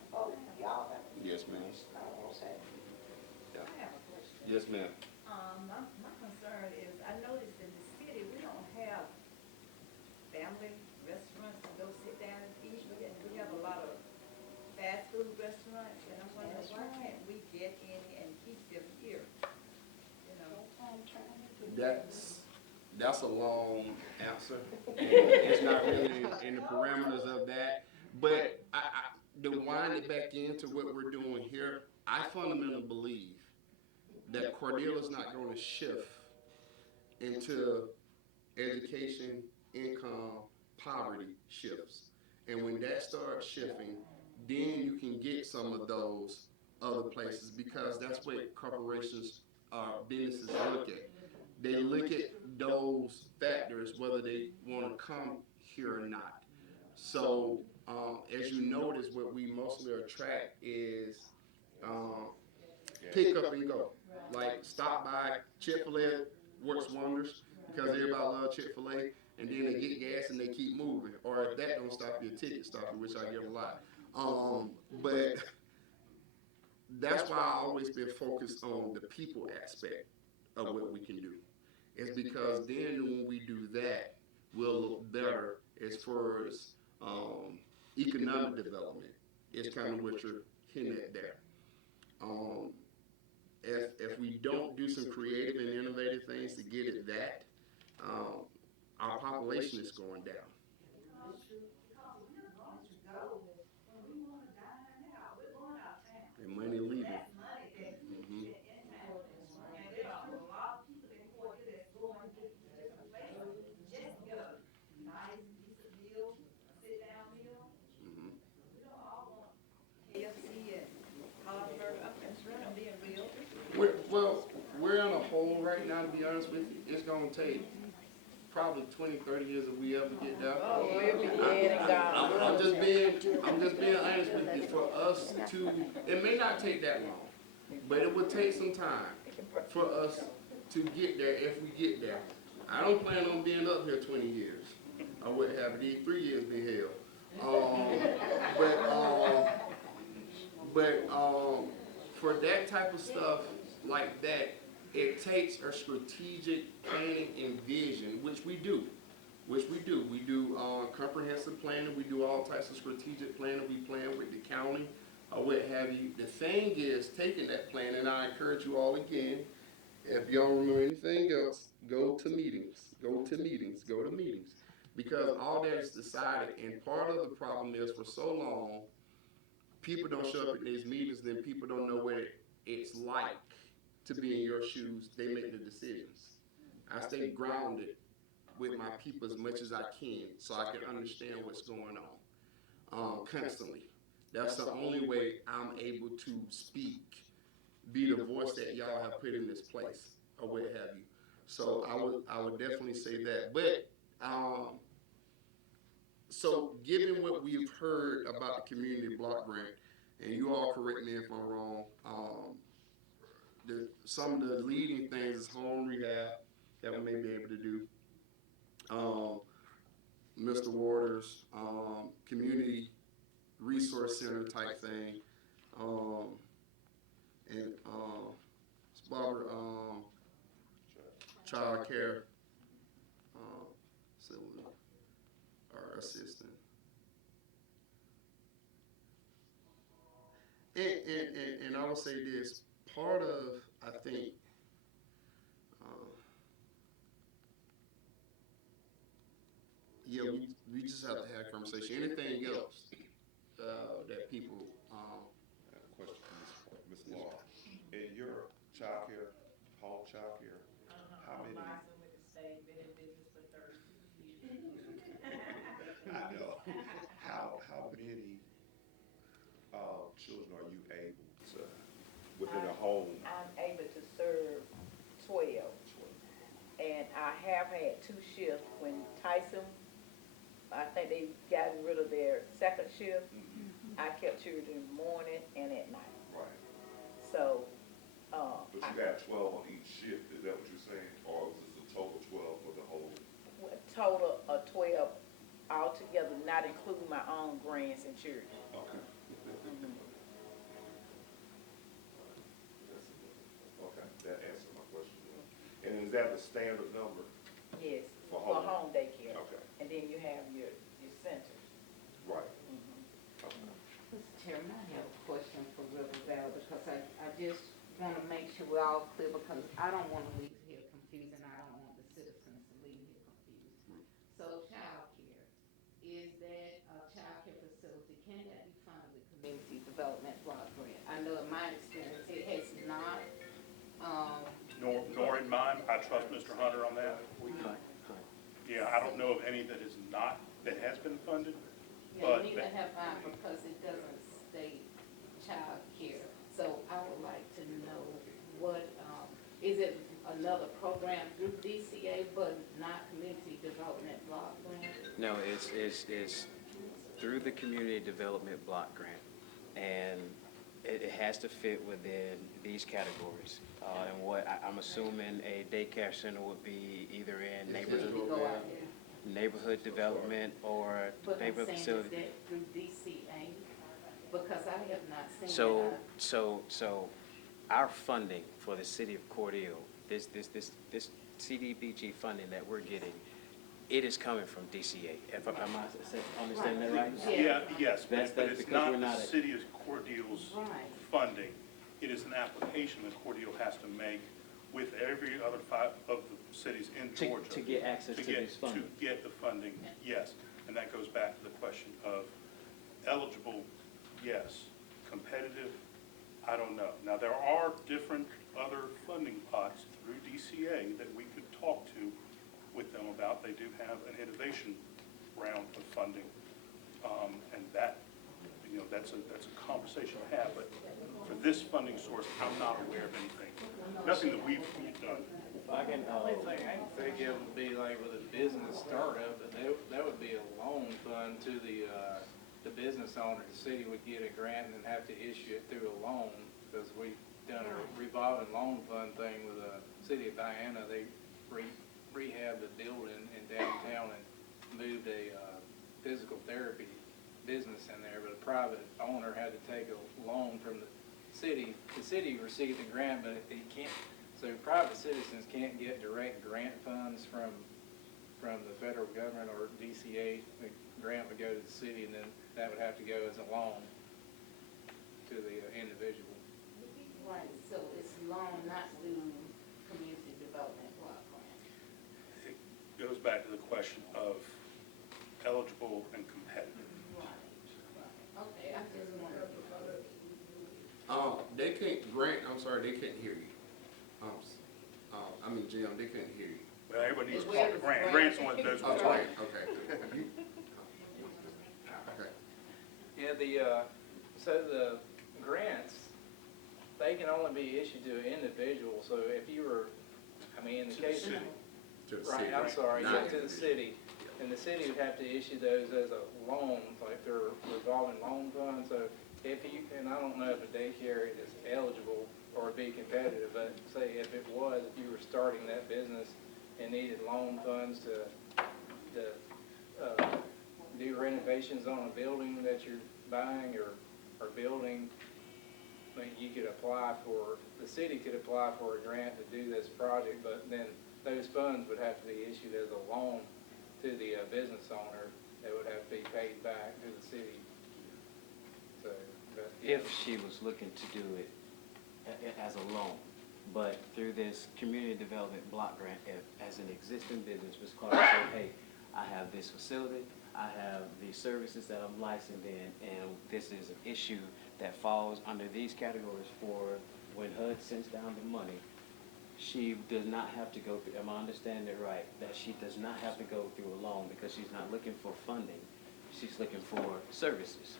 y'all have? Yes, ma'am. Okay. Yeah. I have a question. Yes, ma'am. My concern is, I noticed in the city, we don't have family restaurants to go sit down and eat. We have a lot of fast food restaurants, and I'm wondering, why can't we get in and keep them here? That's a long answer. It's not really in the parameters of that. But to wind it back into what we're doing here, I fundamentally believe that Cordele is not going to shift into education, income, poverty shifts. And when that starts shifting, then you can get some of those other places, because that's what corporations businesses look at. They look at those factors, whether they want to come here or not. So, as you notice, what we mostly attract is pick up and go. Like, stop by Chick-fil-A works wonders because everybody loves Chick-fil-A. and then they get gas and they keep moving. Or if that don't stop you, a ticket stop you, which I get a lot. But that's why I always been focused on the people aspect of what we can do. It's because then when we do that, we'll look better as far as economic development. It's kind of what you're hinting at there. Um, if we don't do some creative and innovative things to get at that, um, our population is going down. And money leaving. Mm-hmm. Mm-hmm. Well, we're in a hole right now, to be honest with you. It's going to take probably 20, 30 years if we ever get there. I'm just being honest with you. For us to, it may not take that long, but it will take some time for us to get there if we get there. I don't plan on being up here 20 years. I would have these 3 years be hell. For that type of stuff like that, it takes a strategic planning and vision, which we do. We do comprehensive planning. We do all types of strategic planning. We plan with the county or what have you. The thing is taking that plan, and I encourage you all again, if you don't remember anything else, go to meetings. Go to meetings. Go to meetings. Because all that is decided, and part of the problem is for so long, people don't show up at these meetings, then people don't know what it's like to be in your shoes. They make the decisions. I stay grounded with my people as much as I can so I can understand what's going on constantly. That's the only way I'm able to speak, be the voice that y'all have put in this place or what have you. So I would definitely say that. But so given what we've heard about the community block grant, and you all correct me if I'm wrong, some of the leading things is home rehab that we may be able to do. Mr. Waters, community resource center type thing, and Barbara, child care, our assistant. And I will say this, part of, I think, yeah, we just have to have a conversation. Anything else that people, I have a question for Ms. Law. In your child care, home child care, how many? I know. How many children are you able to, within a home? I'm able to serve 12. And I have had 2 shifts when Tyson, I think they gotten rid of their second shift. I kept children in the morning and at night. Right. So, but you got 12 on each shift, is that what you're saying? Or was this a total 12 for the whole? Total of 12 altogether, not including my own grands and children. Okay. Okay, that answers my question. And is that the standard number? Yes, for home daycare. Okay. And then you have your center. Right. Mr. Chairman, I have a question for River Valley because I just want to make sure we're all clear because I don't want to leave here confused and I don't want the citizens to leave here confused. So child care, is that a child care facility, can that be funded with community development block grant? I know in my experience it has not. Nor in mine, I trust Mr. Hunter on that. Yeah, I don't know of any that is not, that has been funded. Yeah, neither have I because it doesn't state child care. So I would like to know what, is it another program through DCA but not community development block grant? No, it's through the community development block grant. And it has to fit within these categories. And what I'm assuming a daycare center would be either in neighborhood. neighborhood development or But I'm neighborhood saying, is facility. that through DCA? Because I have not seen So, that. so our funding for the city of Cordele, this CDBG funding that we're getting, it is coming from DCA. Am I understanding that right? Yeah, yes, That's but it's because not we're the not a- city of Cordele's Right. funding. It is an application that Cordele has to make with every other 5 of the cities in To- Georgia. to get access to this funding. To get the funding, yes. And that goes back to the question of eligible, yes. Competitive, I don't know. Now, there are different other funding pots through DCA that we could talk to with them about. They do have an innovation round of funding. And that, that's a conversation to have. But for this funding source, I'm not aware of anything. Nothing that we've done. I can, only thing I can think of would be like with a business startup, and that would be a loan fund to the business owner. The city would get a grant and then have to issue it through a loan, because we've done a revolving loan fund thing with the city of Diana. They rehabbed a building in downtown and moved a physical therapy business in there, but a private owner had to take a loan from the city. The city received the grant, but it can't, so private citizens can't get direct grant funds from the federal government or DCA. The grant would go to the city, and then that would have to go as a loan to the individual. Right, so it's loan, not through community development block grant. It goes back to the question of eligible and competitive. Okay, I just wondered. They can't, Grant, I'm sorry, they can't hear you. I mean, Jim, they couldn't hear you. Well, everybody needs to talk to Grant. Grant's the one that knows what's Oh, right. okay. Okay. Yeah, so the grants, they can only be issued to an individual, so if you were, in the To the case. city. To the Right, city. I'm sorry, Not- yeah, to the city. And the city would have to issue those as a loan, like they're revolving loan funds. So if you, and I don't know if a daycare is eligible or be competitive, but say if it was, if you were starting that business and needed loan funds to do renovations on a building that you're buying or building, you could apply for, the city could apply for a grant to do this project, but then those funds would have to be issued as a loan to the business owner. That would have to be paid back to the city. So, but, yeah. If she was looking to do it as a loan, but through this community development block grant, if as an existing business, Ms. Clark said, hey, I have this facility, I have these services that I'm licensed in, and this is an issue that falls under these categories for when HUD sends down the money, she does not have to go through, am I understanding it right, that she does not have to go through a loan because she's not looking for funding, she's looking for services.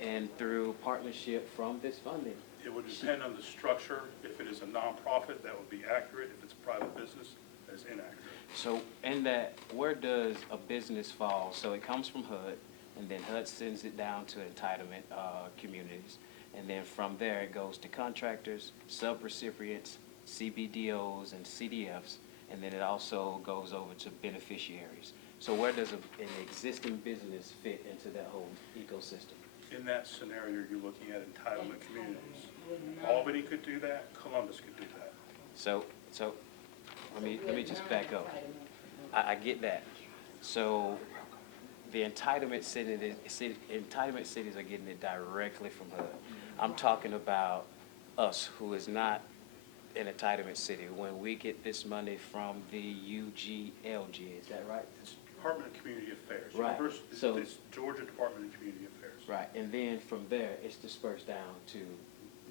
And through partnership from this funding. It would depend on the structure. If it is a nonprofit, that would be accurate. If it's a private business, that is inaccurate. So in that, where does a business fall? So it comes from HUD, and then HUD sends it down to entitlement communities. And then from there, it goes to contractors, sub-recipients, CBDOs, and CDFs. And then it also goes over to beneficiaries. So where does an existing business fit into that whole ecosystem? In that scenario, you're looking at entitlement communities. Albany could do that. Columbus could do that. So let me just back up. I get that. So the entitlement cities are getting it directly from HUD. I'm talking about us, who is not an entitlement city. When we get this money from the UGLG, is that right? It's Department of Community Affairs. Right. So It's Georgia Department of Community Affairs. right, and then from there, it's dispersed down to.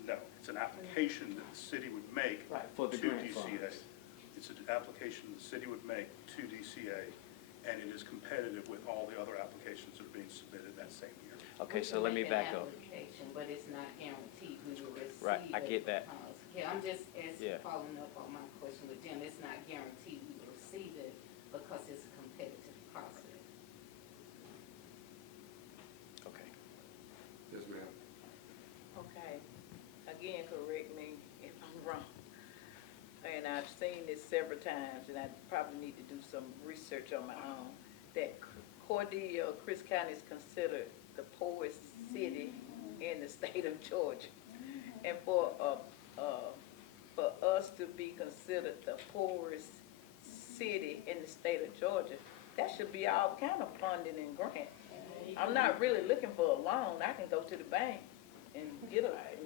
No, it's an application that the city would make Right, for the to grant DCA. funds. It's an application the city would make to DCA, and it is competitive with all the other applications that are being submitted that same year. Okay, so let me back up. But it's not guaranteed we will receive. Right, I get that. Yeah, I'm just Yeah. following up on my question with Jim. It's not guaranteed we will receive it because it's a competitive process. Okay. Yes, ma'am. Okay, again, correct me if I'm wrong. And I've seen this several times, and I probably need to do some research on my own. that Cordele, Chris County is considered the poorest city in the state of Georgia. And for us to be considered the poorest city in the state of Georgia, that should be all kind of funding and grant. I'm not really looking for a loan. I can go to the bank and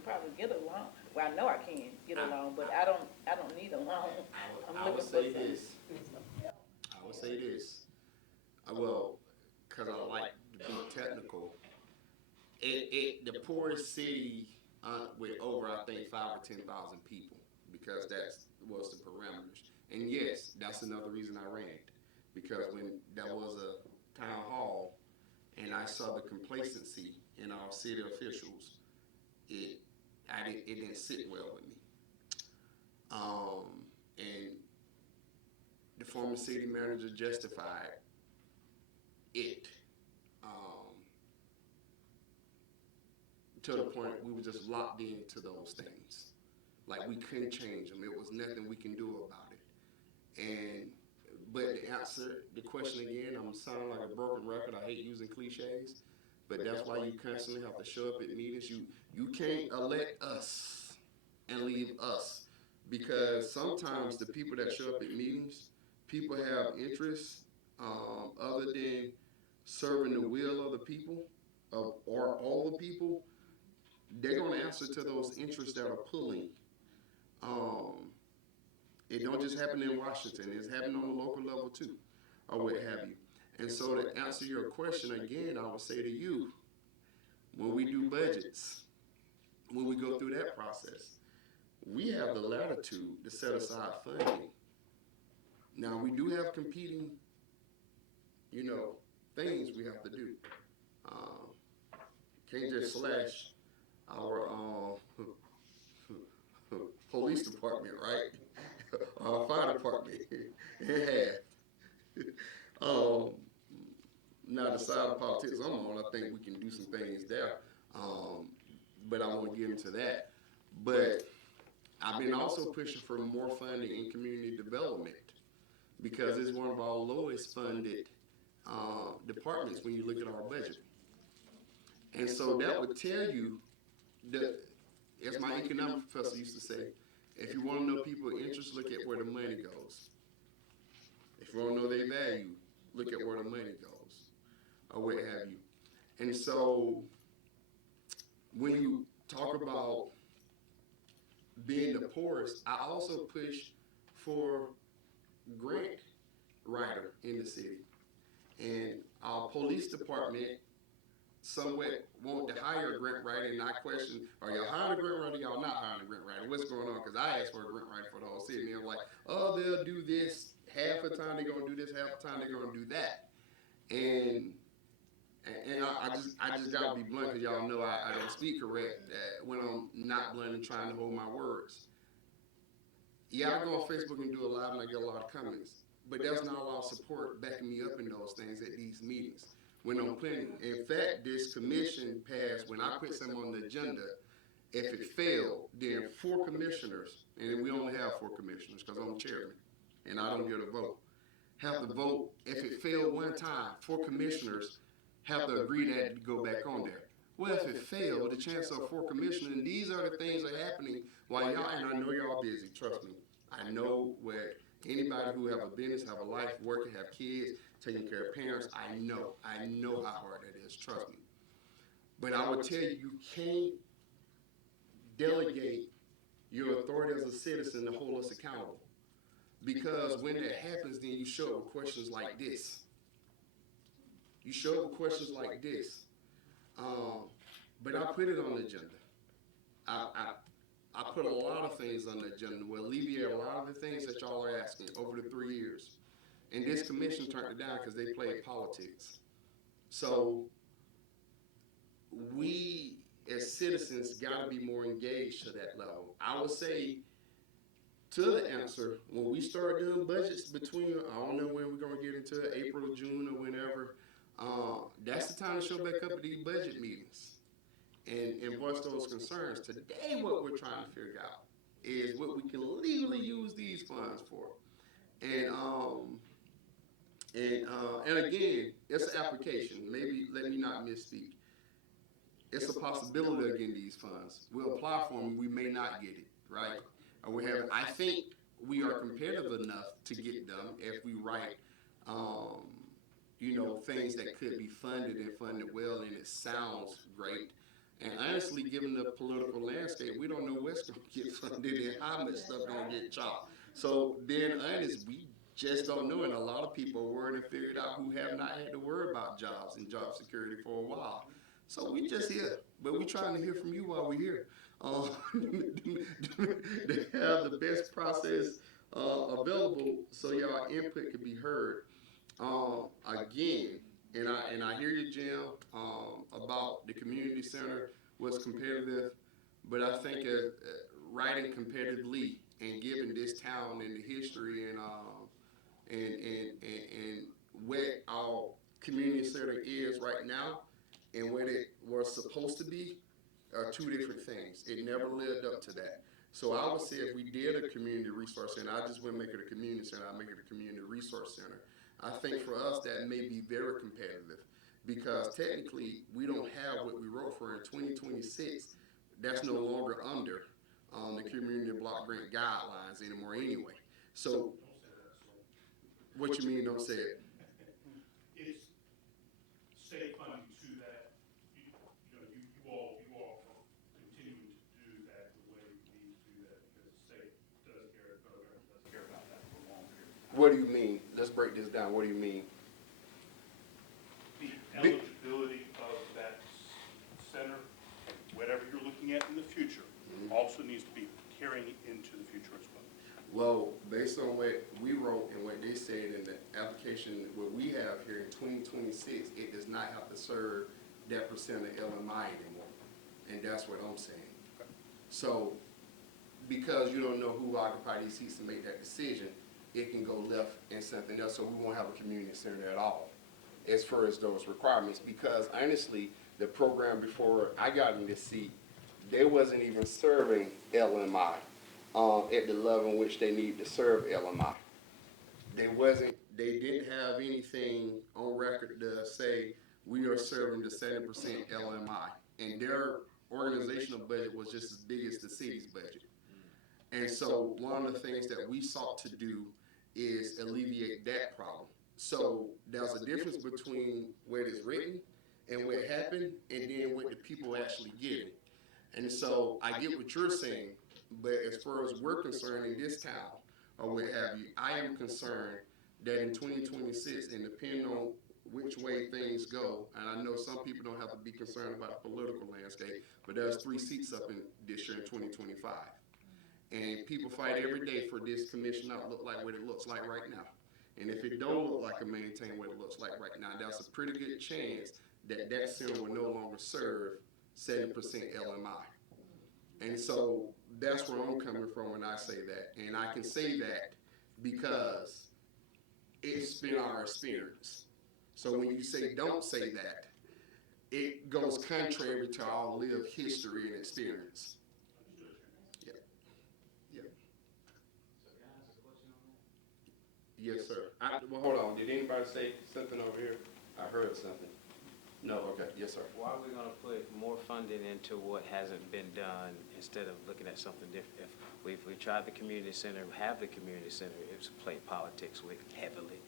probably get a loan. Well, I know I can get a loan, but I don't need a loan. I would say this. I would say this. Well, because I like to be technical. The poorest city with over, I think, 5 or 10,000 people, because that's was the parameters. And yes, that's another reason I ran, because when there was a town hall and I saw the complacency in our city officials, it didn't sit well with me. And the former city manager justified it. To the point we were just locked into those things. Like we couldn't change them. It was nothing we can do about it. But to answer the question again, I'm sounding like a broken record. I hate using cliches, but that's why you constantly have to show up at meetings. You can't elect us and leave us, because sometimes the people that show up at meetings, people have interests other than serving the will of the people or all the people. They're going to answer to those interests that are pulling. It don't just happen in Washington. It's happening on the local level too, or what have you. And so to answer your question again, I would say to you, when we do budgets, when we go through that process, we have the latitude to set aside funding. Now, we do have competing, things we have to do. Can't just slash our police department, right? Our fire department in half. Now, the side of politics I'm on, I think we can do some things there. But I won't get into that. But I've been also pushing for more funding in community development, because it's one of our lowest funded departments when you look at our budget. And so that would tell you that, as my economic professor used to say, if you want to know people's interests, look at where the money goes. If you want to know their value, look at where the money goes, or what have you. And so when you talk about being the poorest, I also push for grant writer in the city. And our police department somewhat want to hire a grant writer, and I question, are y'all hiring a grant writer, y'all not hiring a grant writer? What's going on? Because I asked for a grant writer for the whole city, and they're like, oh, they'll do this, half the time they're going to do this, half the time they're going to do that. And I just got to be blunt, because y'all know I don't speak correct when I'm not blunt and trying to hold my words. Yeah, I go on Facebook and do a live, and I get a lot of comments. But there's not a lot of support backing me up in those things at these meetings when I'm planning. In fact, this commission passed, when I put something on the agenda, if it failed, then 4 commissioners, and we only have 4 commissioners because I'm chairman, and I don't get a vote, have to vote. If it failed one time, 4 commissioners have to agree that to go back on there. Well, if it failed, the chance of 4 commissioners, and these are the things that are happening while y'all, and I know y'all busy, trust me. I know where anybody who have a business, have a life, working, have kids, taking care of parents, I know how hard that is, trust me. But I would tell you, you can't delegate your authority as a citizen to hold us accountable. Because when that happens, then you show up with questions like this. You show up with questions like this. But I put it on the agenda. I put a lot of things on the agenda. We'll alleviate a lot of the things that y'all are asking over the 3 years. And this commission turned it down because they played politics. So we as citizens got to be more engaged to that level. I would say to the answer, when we start doing budgets between, I don't know when we're going to get into it, April or June or whenever, that's the time to show back up at these budget meetings and voice those concerns. Today, what we're trying to figure out is what we can legally use these funds for. And And again, it's an application. Maybe let me not misspeak. It's a possibility of getting these funds. We'll apply for them, we may not get it, right? And we have, I think we are competitive enough to get them if we write, um, things that could be funded and funded well, and it sounds great. And honestly, given the political landscape, we don't know what's going to get funded and how much stuff going to get chopped. So being honest, we just don't know, and a lot of people are worried and figured out who have not had to worry about jobs and job security for a while. So we just here, but we trying to hear from you while we're here. To have the best process available so y'all input could be heard. Again, and I hear you, Jim, about the community center was competitive, but I think writing competitively and giving this town and the history and what our community center is right now and what it was supposed to be are two different things. It never lived up to that. So I would say if we did a community resource center, I just wouldn't make it a community center, I'd make it a community resource center. I think for us that may be very competitive because technically we don't have what we wrote for in 2026. That's no longer under the community block grant guidelines anymore anyway. So what you mean don't say it? It's state funding to that, you all continuing to do that the way you need to do that because the state does care, the federal government does care about that for a long period of time. What do you mean? Let's break this down. What do you mean? The eligibility of that center, whatever you're looking at in the future, also needs to be carrying into the future as well. Well, based on what we wrote and what they said in the application, what we have here in 2026, it does not have to serve that percent of LMI anymore. And that's what I'm saying. So, because you don't know who occupy these seats to make that decision, it can go left in something else, so we won't have a community center at all as far as those requirements. Because honestly, the program before I got in this seat, they wasn't even serving LMI at the level in which they need to serve LMI. They didn't have anything on record to say we are serving the 70% LMI. And their organizational budget was just as big as the city's budget. And so one of the things that we sought to do is alleviate that problem. So there's a difference between what is written and what happened and then what the people actually getting. And so I get what you're saying, but as far as we're concerned in this town or what have you, I am concerned that in 2026, and depending on which way things go, and I know some people don't have to be concerned about the political landscape, but there's 3 seats up in this year in 2025. And people fight every day for this commission not to look like what it looks like right now. And if it don't look like it maintain what it looks like right now, there's a pretty good chance that that center will no longer serve 70% LMI. And so that's where I'm coming from when I say that. And I can say that because it's been our experience. So when you say don't say that, it goes contrary to our lived history and experience. Yes, sir. Well, hold on. Did anybody say something over here? I heard something. No, okay. Yes, sir. Why are we going to put more funding into what hasn't been done instead of looking at something different? If we tried the community center, have the community center, it's played politics with heavily.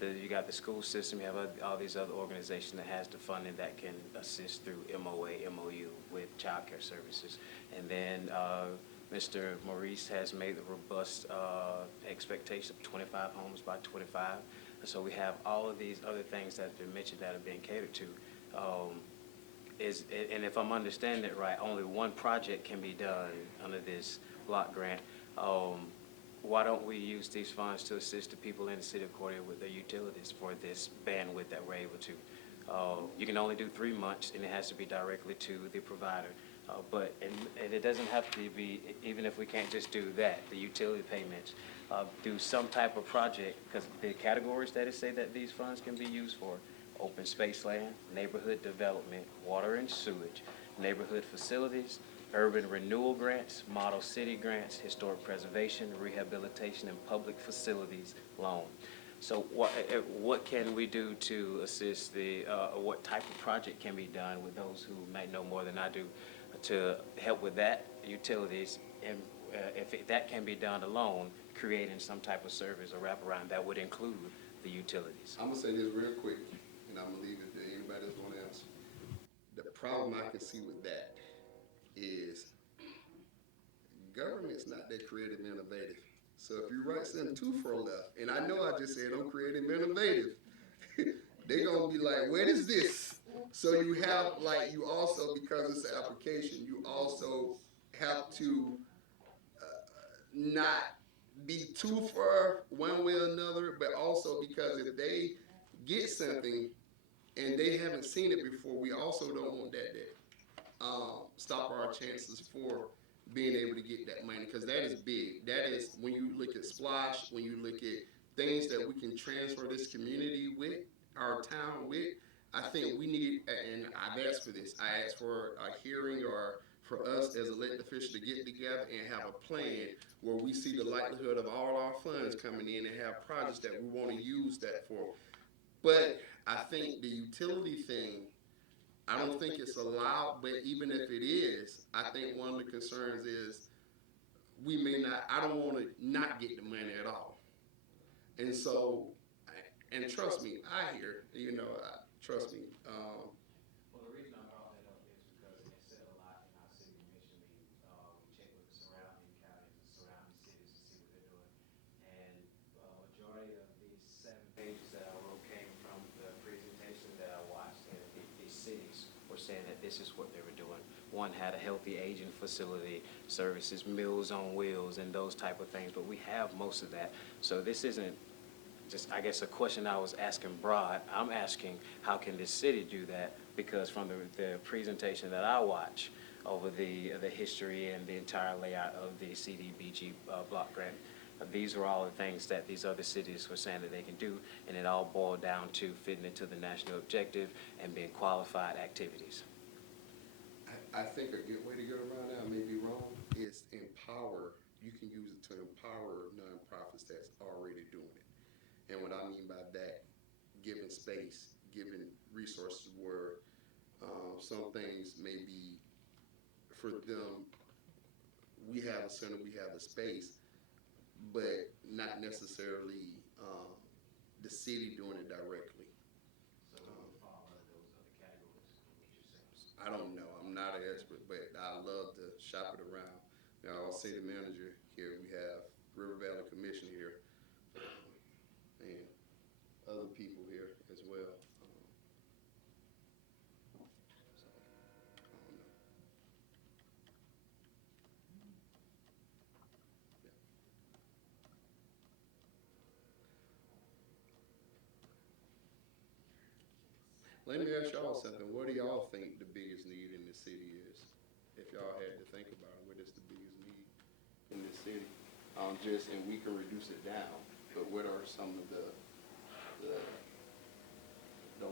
You got the school system, you have all these other organizations that has the funding that can assist through MOA, MOU with child care services. And then Mr. Maurice has made the robust expectation of 25 homes by 25. So we have all of these other things that have been mentioned that are being catered to. And if I'm understanding it right, only one project can be done under this block grant. Why don't we use these funds to assist the people in the city of Cordele with their utilities for this bandwidth that we're able to? You can only do 3 months, and it has to be directly to the provider. And it doesn't have to be, even if we can't just do that, the utility payments, do some type of project, because the categories that it say that these funds can be used for: open space land, neighborhood development, water and sewage, neighborhood facilities, urban renewal grants, model city grants, historic preservation, rehabilitation, and public facilities loan. So what can we do to assist what type of project can be done with those who might know more than I do to help with that, utilities, and if that can be done alone, creating some type of service or wraparound that would include the utilities? I'm gonna say this real quick, and I'm gonna leave it to anybody that's gonna answer. The problem I can see with that is government's not that creative and innovative. So if you write something too far left, and I know I just said I'm creative and innovative, they're gonna be like, what is this? So you have, like, you also, because it's an application, you also have to not be too far one way or another, but also because if they get something and they haven't seen it before, we also don't want that stop our chances for being able to get that money, because that is big. That is, when you look at Splash, when you look at things that we can transfer this community with, our town with, I think we need, and I've asked for this, I asked for a hearing or for us as elected officials to get together and have a plan where we see the likelihood of all our funds coming in and have projects that we want to use that for. But I think the utility thing, I don't think it's allowed, but even if it is, I think one of the concerns is we may not, I don't want to not get the money at all. And so, and trust me, I hear, trust me. Well, the reason I brought that up is because it said a lot in our city commission meetings. We check with the surrounding counties and surrounding cities to see what they're doing. And majority of these 7 pages that I wrote came from the presentation that I watched, and these cities were saying that this is what they were doing. One had a healthy aging facility, services, Meals on Wheels, and those type of things, but we have most of that. So this isn't just, I guess, a question I was asking broad. I'm asking, how can this city do that? Because from the presentation that I watch over the history and the entire layout of the CDBG block grant, these are all the things that these other cities were saying that they can do, and it all boiled down to fitting into the national objective and being qualified activities. I think a good way to go around that, I may be wrong, is empower. You can use it to empower nonprofits that's already doing it. And what I mean by that, giving space, giving resources where some things may be for them. We have a center, we have a space, but not necessarily the city doing it directly. So what would fall under those other categories? I don't know. I'm not an expert, but I love to shop it around. Our city manager here, we have River Valley Commission here, and other people here as well. So, I don't know. Let me ask y'all something. What do y'all think the biggest need in the city is? If y'all had to think about it, what is the biggest need in the city? And we can reduce it down, but what are some of the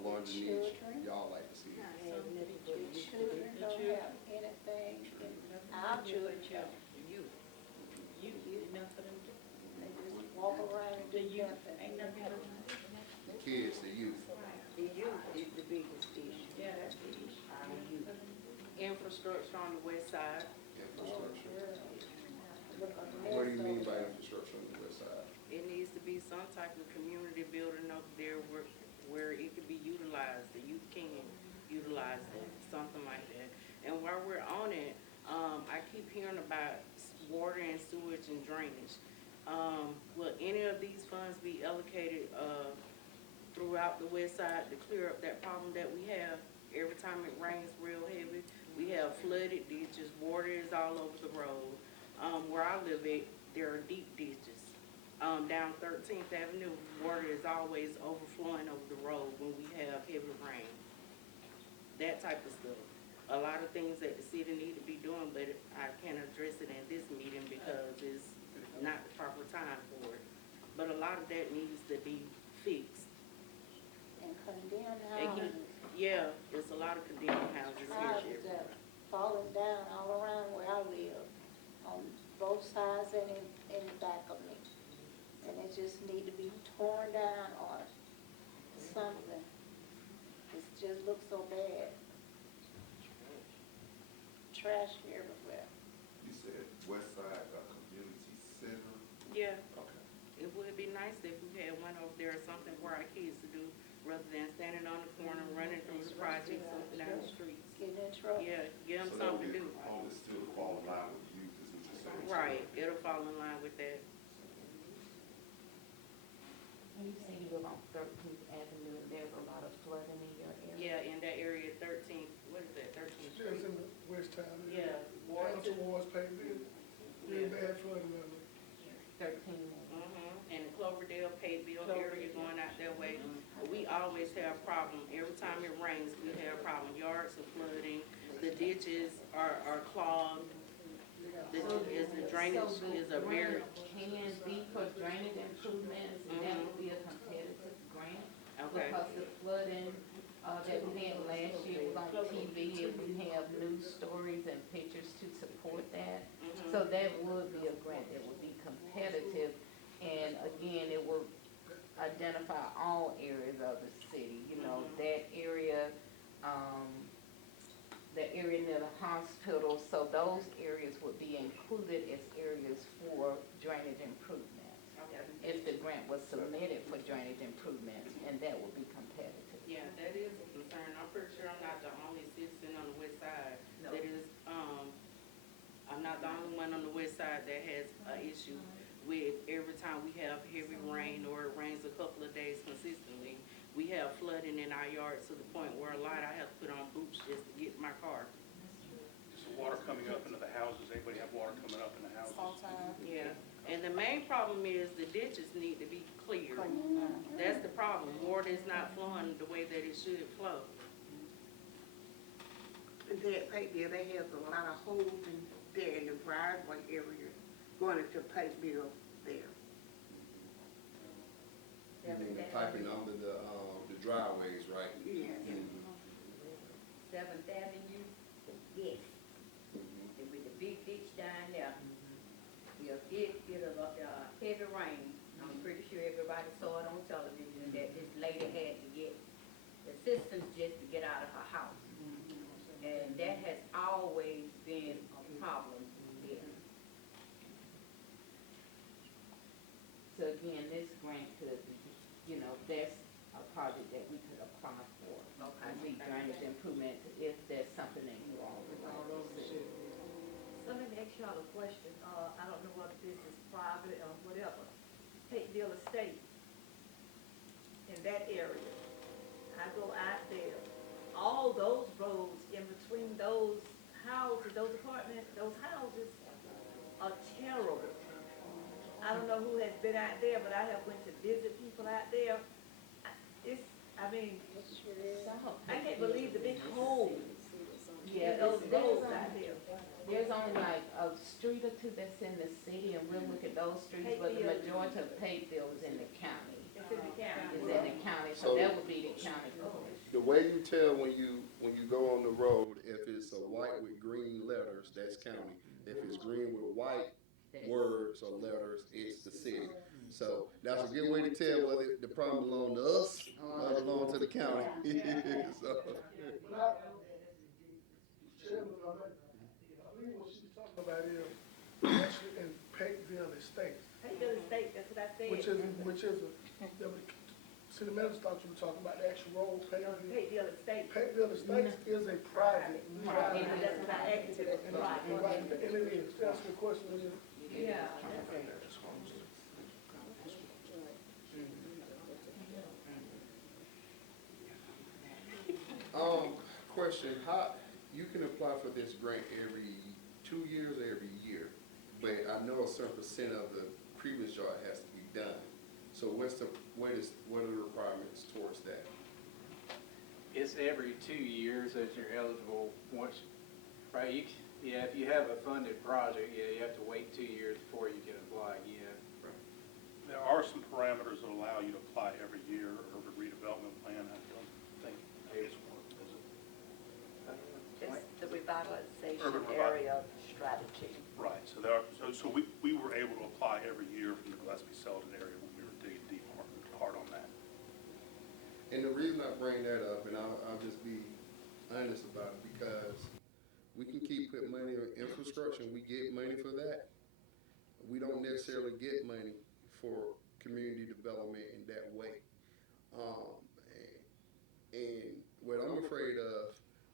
larger needs y'all like to see? Children don't have anything, our children have youth. They just walk around and do nothing. The kids, the youth. The youth is the biggest issue. Yeah, that's the issue. Our youth. Infrastructure on the west side. Infrastructure. What do you mean by infrastructure on the west side? It needs to be some type of community building up there where it could be utilized, the youth can utilize it, something like that. And while we're on it, I keep hearing about water and sewage and drainage. Will any of these funds be allocated, throughout the west side to clear up that problem that we have? Every time it rains real heavy, we have flooded ditches, water is all over the road. Where I live at, there are deep ditches. Down 13th Avenue, water is always overflowing over the road when we have heavy rain. That type of stuff. A lot of things that the city need to be doing, but I can't address it in this meeting because it's not the proper time for it. But a lot of that needs to be fixed. And condemned And houses. yeah, there's a lot of condemned houses Houses here. that falling down all around where I live, on both sides and in the back of me. And it just need to be be torn down or something. It just looks so bad. Trash everywhere. You said West Side Community Center? Yeah, Okay. it would be nice if we had one over there or something for our kids to do, rather than standing on the corner, running through the projects up and down the streets. Getting in trouble. Yeah, give them So that would something to be do. a component still to fall in line with youth, is what you're saying? Right, it'll fall in line with that. You say you live on 13th Avenue, and there's a lot of flooding in your area? Yeah, in that area, 13th, what is that, 13th Just Street? in the west town. Yeah, Down towards Payville. Real bad flooding down there. 13th. And the Cloverdale, Payville area going out that way. We always have a problem. Every time it rains, we have a problem. Yards are flooding, the ditches are clogged. The drainage is a very, Can be for drainage improvements, and that would be a competitive grant. Okay. Because the flooding, that we had last year was on TV, and we have news stories and pictures to support that. So that would be a grant that would be competitive, and again, it will identify all areas of the city, you know, that area, the area near the hospital, so those areas would be included as areas for drainage improvements. If the grant was submitted for drainage improvements, and that would be competitive. yeah, that is a concern. I'm pretty sure I'm not the only citizen on the west side that is, I'm not the only one on the west side that has an issue with every time we have heavy rain or it rains a couple of days consistently, we have flooding in our yards to the point where a lot I have to put on boots just to get in my car. Is the water coming up into the houses? Anybody have water coming up in the houses? Yeah, and the main problem is the ditches need to be cleared. That's the problem. Water is not flowing the way that it should flow. That Payville, they have a lot of holes in there in the driveway area going into Payville there. You mean the piping under the driveways, right? Yeah. Seventh Avenue, yes. And with the big ditch down there, if it get a heavy rain, I'm pretty sure everybody saw it on television that this lady had to get assistance just to get out of her house. And that has always been a problem there. So again, this grant could be, you know, that's a project that we could apply for. Okay. The drainage improvements, if that's something that you all would like to see. So let me ask y'all a question. I don't know whether this is private or whatever. Tateville Estate, in that area, I go out there, all those roads in between those houses, those apartments, those houses are terrible. I don't know who has been out there, but I have went to visit people out there. I can't believe the big holes in those roads out there. There's only like a street or two that's in the city, and we'll look at those streets, but the majority of Payville is in the county. It's in the county. Is in the county, so that would be the county. The way you tell when you go on the road, if it's a white with green letters, that's county. If it's green with white words or letters, it's the city. So that's a good way to tell whether the problem belongs to us or belongs to the county. So, Chairman, I believe what she's talking about is actually in Payville Estates. Tateville Estate, that's what I said. Which is city manager thought you were talking about the actual road, Payville. Tateville Estate. Payville Estates is a private driveway. That's what I asked you. Right, and it is. That's the question. Yeah. Question, how, you can apply for this grant every 2 years or every year, but I know a certain percent of the previous yard has to be done. So what are the requirements towards that? It's every 2 years that you're eligible once, right? If you have a funded project, you have to wait 2 years before you can apply again. There are some parameters that allow you to apply every year. Urban redevelopment plan, I don't think is one, is it? It's the revitalization Urban area strategy. Right, so we were able to apply every year from the Gillespie Selden area when we were digging deep in our And the reason I bring that up, and I'll just be honest about it, because we can keep putting money on infrastructure, and we get money for that. We don't necessarily get money for community development in that way. Um, and what I'm afraid of,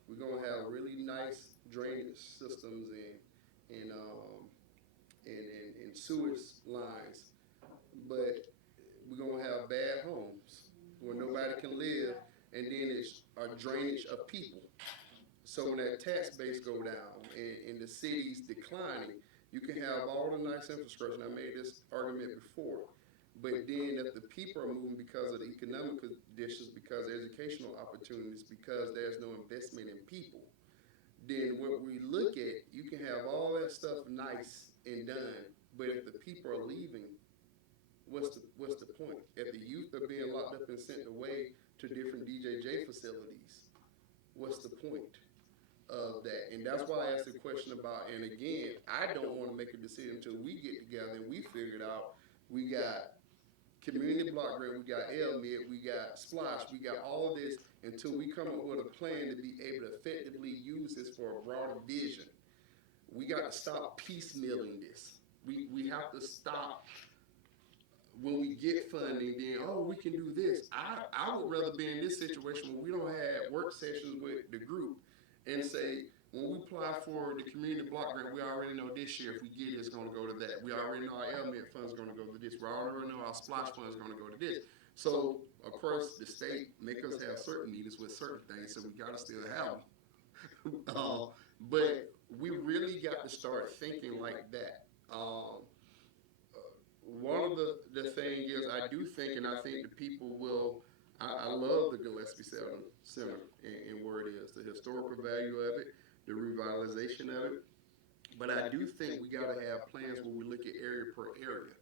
we're gonna have really nice drainage systems and sewage lines, but we're gonna have bad homes where nobody can live, and then it's a drainage of people. So when that tax base go down and the city's declining, you can have all the nice infrastructure. And I made this argument before. But then if the people are moving because of the economic conditions, because of educational opportunities, because there's no investment in people, then what we look at, you can have all that stuff nice and done, but if the people are leaving, what's the point? If the youth are being locked up and sent away to different DJJ facilities, what's the point of that? And that's why I asked the question about, and again, I don't want to make a decision until we get together and we figured out we got community block grant, we got LMID, we got Splash, we got all of this until we come up with a plan to be able to effectively use this for a broader vision. We got to stop piecemealing this. We have to stop when we get funding, then, oh, we can do this. I would rather be in this situation where we don't have work sessions with the group and say, when we apply for the community block grant, we already know this year if we get it, it's going to go to that. We already know our LMID fund's going to go to this. We already know our splash fund's going to go to this. So, of course, the state make us have certain needs with certain things, so we got to still have them. But we really got to start thinking like that. One of the thing is, I do think, and I think the people will, I love the Gillespie Center and where it is, the historical value of it, the revitalization of it. But I do think we got to have plans where we look at area per area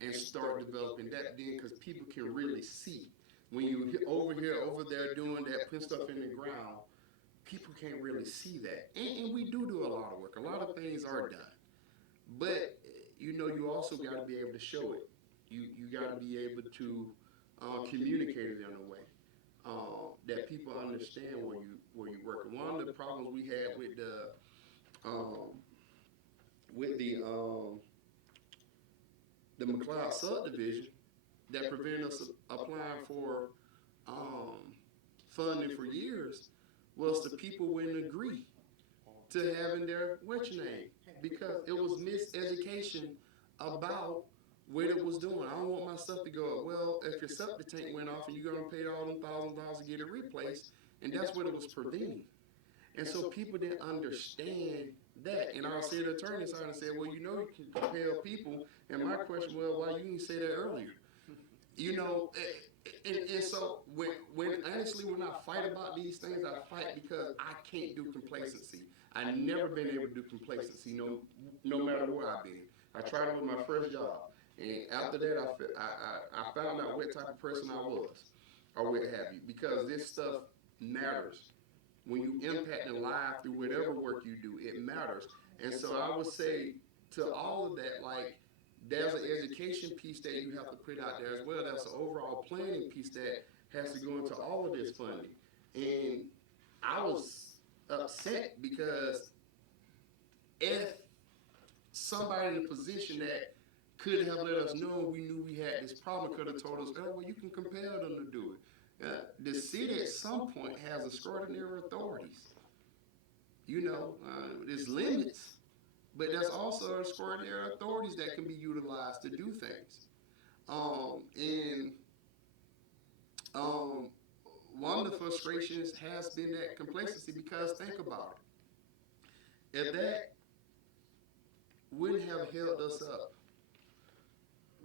and start developing that then, because people can really see. When you over here, over there doing that, putting stuff in the ground, people can't really see that. And we do a lot of work. A lot of things are done. But you also got to be able to show it. You got to be able to communicate it in a way that people understand where you work. And one of the problems we had with the McLeod subdivision that prevented us applying for funding for years was the people wouldn't agree to having their what's your name, because it was miseducation about what it was doing. I don't want my stuff to go up. Well, if your septic tank went off and you're gonna pay all them $1,000 to get it replaced, and that's what it was preventing. And so people didn't understand that. And our city attorney started and said, well, you can compel people. And my question, well, why you didn't say that earlier? And so when honestly, when I fight about these things, I fight because I can't do complacency. I've never been able to do complacency, no matter where I've been. I tried it with my first job, and after that, I found out what type of person I was, or what have you, because this stuff matters. When you impact in life through whatever work you do, it matters. And so I would say to all of that, like, there's an education piece that you have to put out there as well. There's an overall planning piece that has to go into all of this funding. And I was upset because if somebody in a position that could have let us know we knew we had this problem could have told us, oh, well, you can compel them to do it. The city at some point has extraordinary authorities. There's limits. But there's also extraordinary authorities that can be utilized to do things. One of the frustrations has been that complacency, because think about it. If that wouldn't have held us up,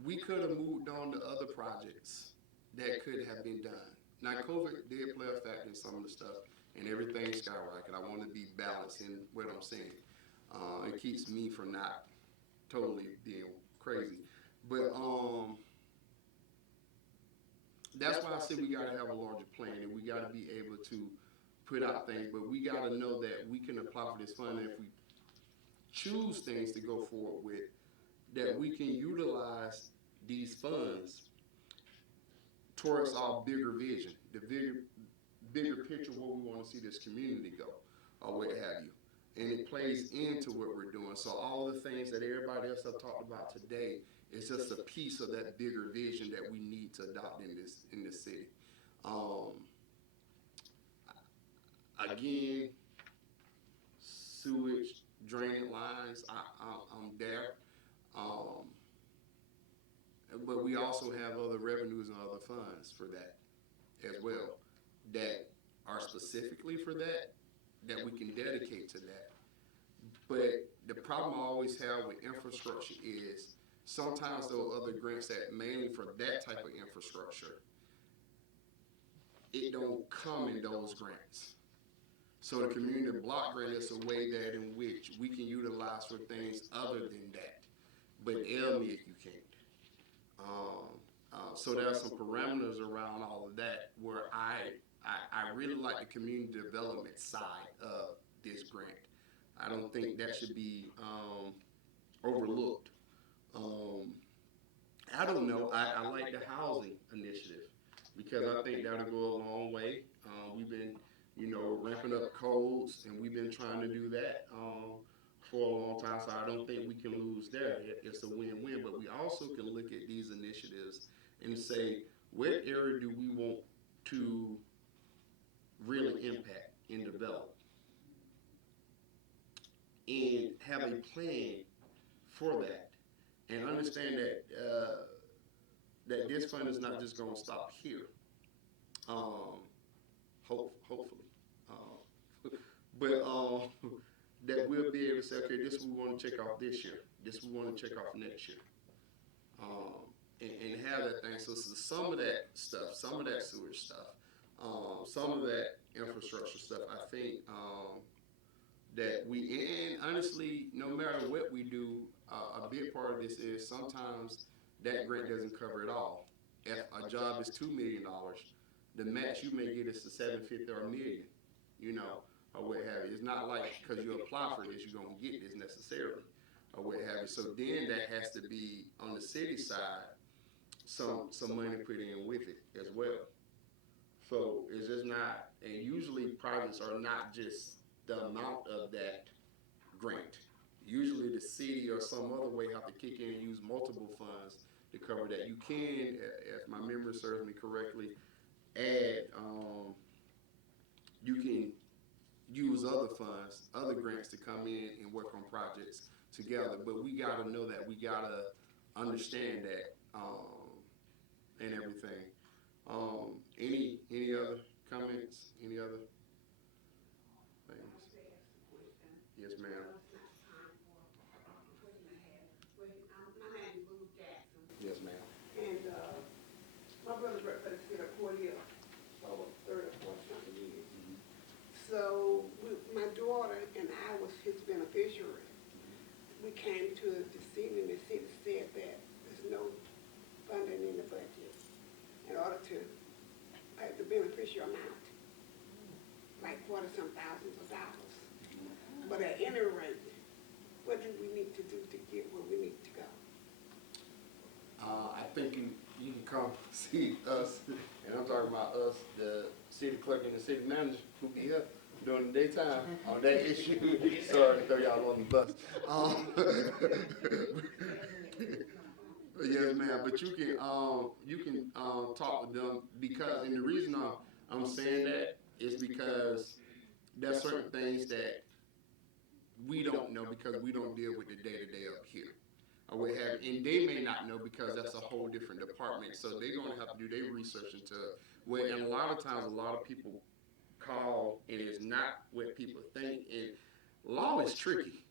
we could have moved on to other projects that could have been done. Now, COVID did play a factor in some of the stuff, and everything skyrocketed. I want to be balanced in what I'm saying. It keeps me from not totally being crazy. But that's why I said we got to have a larger plan, and we got to be able to put out things, but we got to know that we can apply for this fund, and if we choose things to go forward with, that we can utilize these funds towards our bigger vision, the bigger picture of where we want to see this community go, or what have you. And it plays into what we're doing. So all the things that everybody else have talked about today is just a piece of that bigger vision that we need to adopt in this city. Again, sewage, drainage lines, I'm there. But we also have other revenues and other funds for that as well, that are specifically for that we can dedicate to that. But the problem I always have with infrastructure is sometimes those other grants that mainly for that type of infrastructure, it don't come in those grants. So the community block grant is a way that in which we can utilize for things other than that. But LMIG you can't. So there are some parameters around all of that where I really like the community development side of this grant. I don't think that should be overlooked. I don't know. I like the housing initiative because I think that'll go a long way. We've been, ramping up codes, and we've been trying to do that for a long time. So I don't think we can lose there. It's a win-win. But we also can look at these initiatives and say, what area do we want to really impact and develop? And have a plan for that, and understand that that this fund is not just going to stop here. Hopefully, but that we'll be able to say, okay, this we want to check off this year, this we want to check off next year, and have that thing. So some of that stuff, some of that sewage stuff, some of that infrastructure stuff, I think. That and honestly, no matter what we do, a big part of this is sometimes that grant doesn't cover it all. If a job is $2 million, the match you may get is the $750 or $1 million, or what have you. It's not like because you apply for this, you're gonna get this necessarily, or what have you. So then that has to be on the city side, some money put in with it as well. So it's just not, and usually projects are not just the amount of that grant. Usually the city or some other way have to kick in and use multiple funds to cover that. You can, if my memory serves me correctly, add, you can use other funds, other grants to come in and work on projects together. But we gotta know that, we gotta understand that, and everything. Any other comments? Any other things? Yes, ma'am. My name is Lou Jackson. Yes, ma'am. And my brother worked for the city of Cordele over 30 or 40 something years. So my daughter and I was his beneficiary. We came to the city, and the city said that there's no funding in the budget in order to pay the beneficiary amount, like 40-some thousands of dollars. But at any rate, what do we need to do to get where we need to go? I think you can come see us, and I'm talking about us, the city clerk and the city manager, who be here during the daytime on that issue. Sorry to throw y'all on the bus. Yes, ma'am. But you can talk with them because, and the reason I'm saying that is because there's certain things that we don't know because we don't deal with the day-to-day up here, or what have you. And they may not know because that's a whole different department. So they're going to have to do their research into what, and a lot of times, a lot of people call, and it's not what people think. And law is tricky.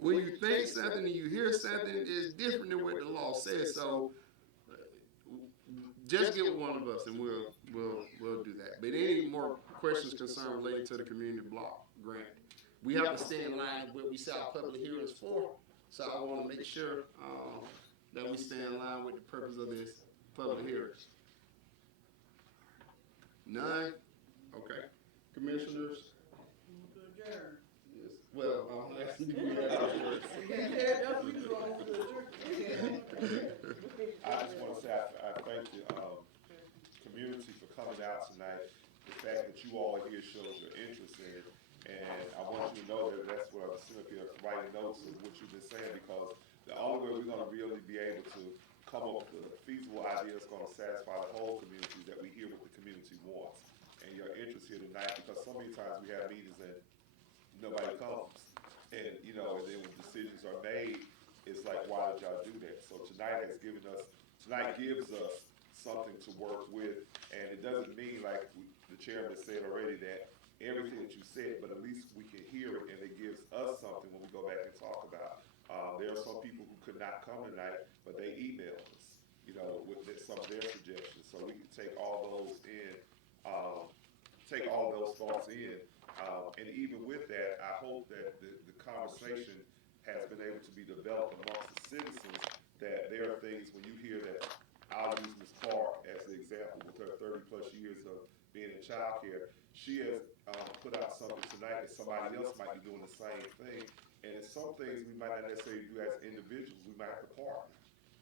When you think something and you hear something, it's different than what the law says. So just get with one of us, and we'll do that. But any more questions, concerns related to the community block grant, we have to stay in line with what we set our public hearings for. So I want to make sure that we stay in line with the purpose of this public hearings. None? Okay. Commissioners? Yes. Well, I'm asking you to have words. I just want to say I thank you, fact that you all are here shows your interest in it. And I want you to know that that's what I'm sitting up here writing notes of what you've been saying, because the only way we're going to really be able to come up with a feasible idea that's going to satisfy the whole community is that we hear what the community wants. And your interest here tonight, because so many times we have meetings and nobody comes. And, you know, and then when decisions are made, it's like, why did y'all do that? So tonight gives us something to work with. And it doesn't mean, like the chairman said already, that everything that you said, but at least we can hear it, and it gives us something when we go back and talk about. There are some people who could not come tonight, but they emailed us, you know, with some of their suggestions. So we can take all those in, take all those thoughts in. And even with that, I hope that the conversation has been able to be developed amongst the citizens, that there are things when you hear that. I'll use Ms. Clark as the example with her 30-plus years of being in child care. She has put out something tonight that somebody else might be doing the same thing. And some things we might not necessarily do as individuals, we might have to partner.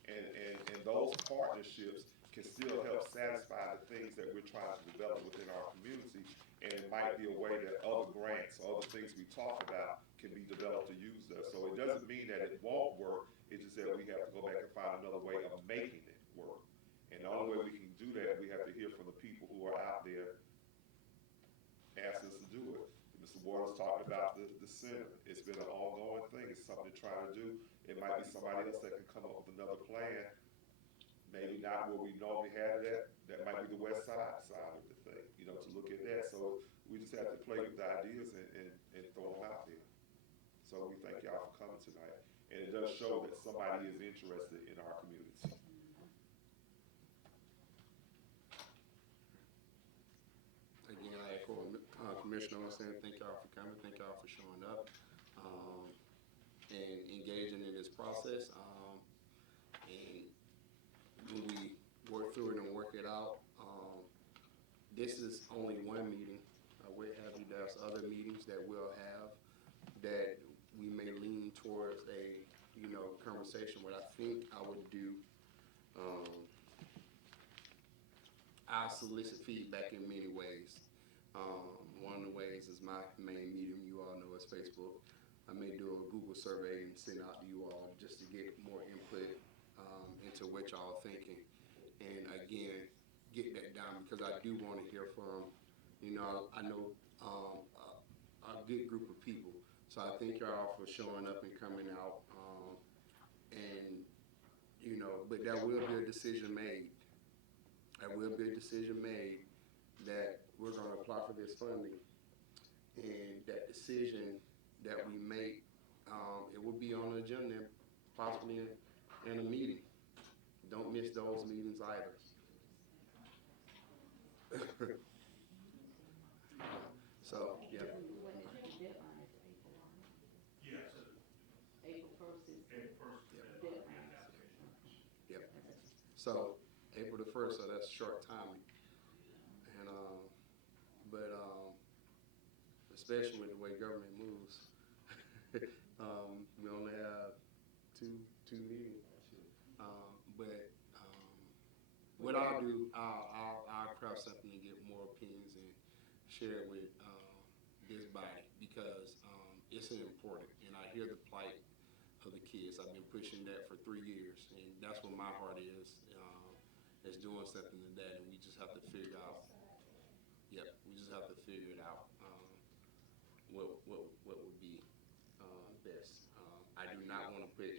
And those partnerships can still help satisfy the things that we're trying to develop within our community. And it might be a way that other grants, other things we talk about can be developed to use that. So it doesn't mean that it won't work, it's just that we have to go back and find another way of making it work. And the only way we can do that, we have to hear from the people who are out there asking us to do it. Mr. Waters talked about the center. It's been an ongoing thing. It's something to try to do. It might be somebody else that can come up with another plan. Maybe not where we normally have that. That might be the west side of the thing, you know, to look at that. So we just have to play with the ideas and throw them out there. So we thank y'all for coming tonight. And it does show that somebody is interested in our community. Again, I echo Commissioner saying thank y'all for coming, thank y'all for showing up, and engaging in this process. And when we work through it and work it out, this is only one meeting. There's other meetings that we'll have that we may lean towards a, you know, conversation. What I think I would do, I'll solicit feedback in many ways. One of the ways is my main medium, you all know, is Facebook. I may do a Google survey and send out to you all just to get more input into what y'all thinking. And again, get that down, because I do want to hear from, you know, I know a good group of people. So I thank y'all for showing up and coming out. And, you know, but there will be a decision made. There will be a decision made that we're going to apply for this funding. And that decision that we make, it will be on the agenda, possibly in a meeting. Don't miss those meetings either. So, yeah. Yes. April 1st is April 1st. deadline. Yep. So, April the 1st, so that's short timing. And, especially with the way government moves, we only have two meetings. What I'll do, I'll craft something to get more opinions and share it with this body, because it's important, and I hear the plight of the kids. I've been pushing that for 3 years, and that's what my heart is doing something to that, and we just have to figure out. Yep, we just have to figure it out. What would be best? I do not want to put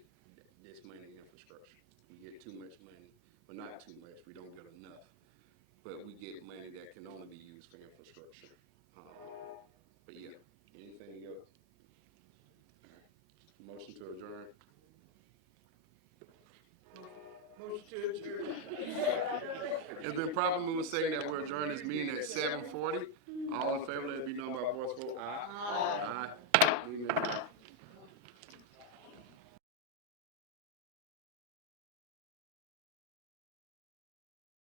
this money in infrastructure. We get too much money. Well, not too much. We don't get enough. But we get money that can only be used for infrastructure. But yeah, anything else? Motion to adjourn. Motion to adjourn. It's been properly moved and seconded that we're adjourning this meeting at 7:40. All in favor, let it be known by voice vote. Aye. Aye. Meeting adjourned.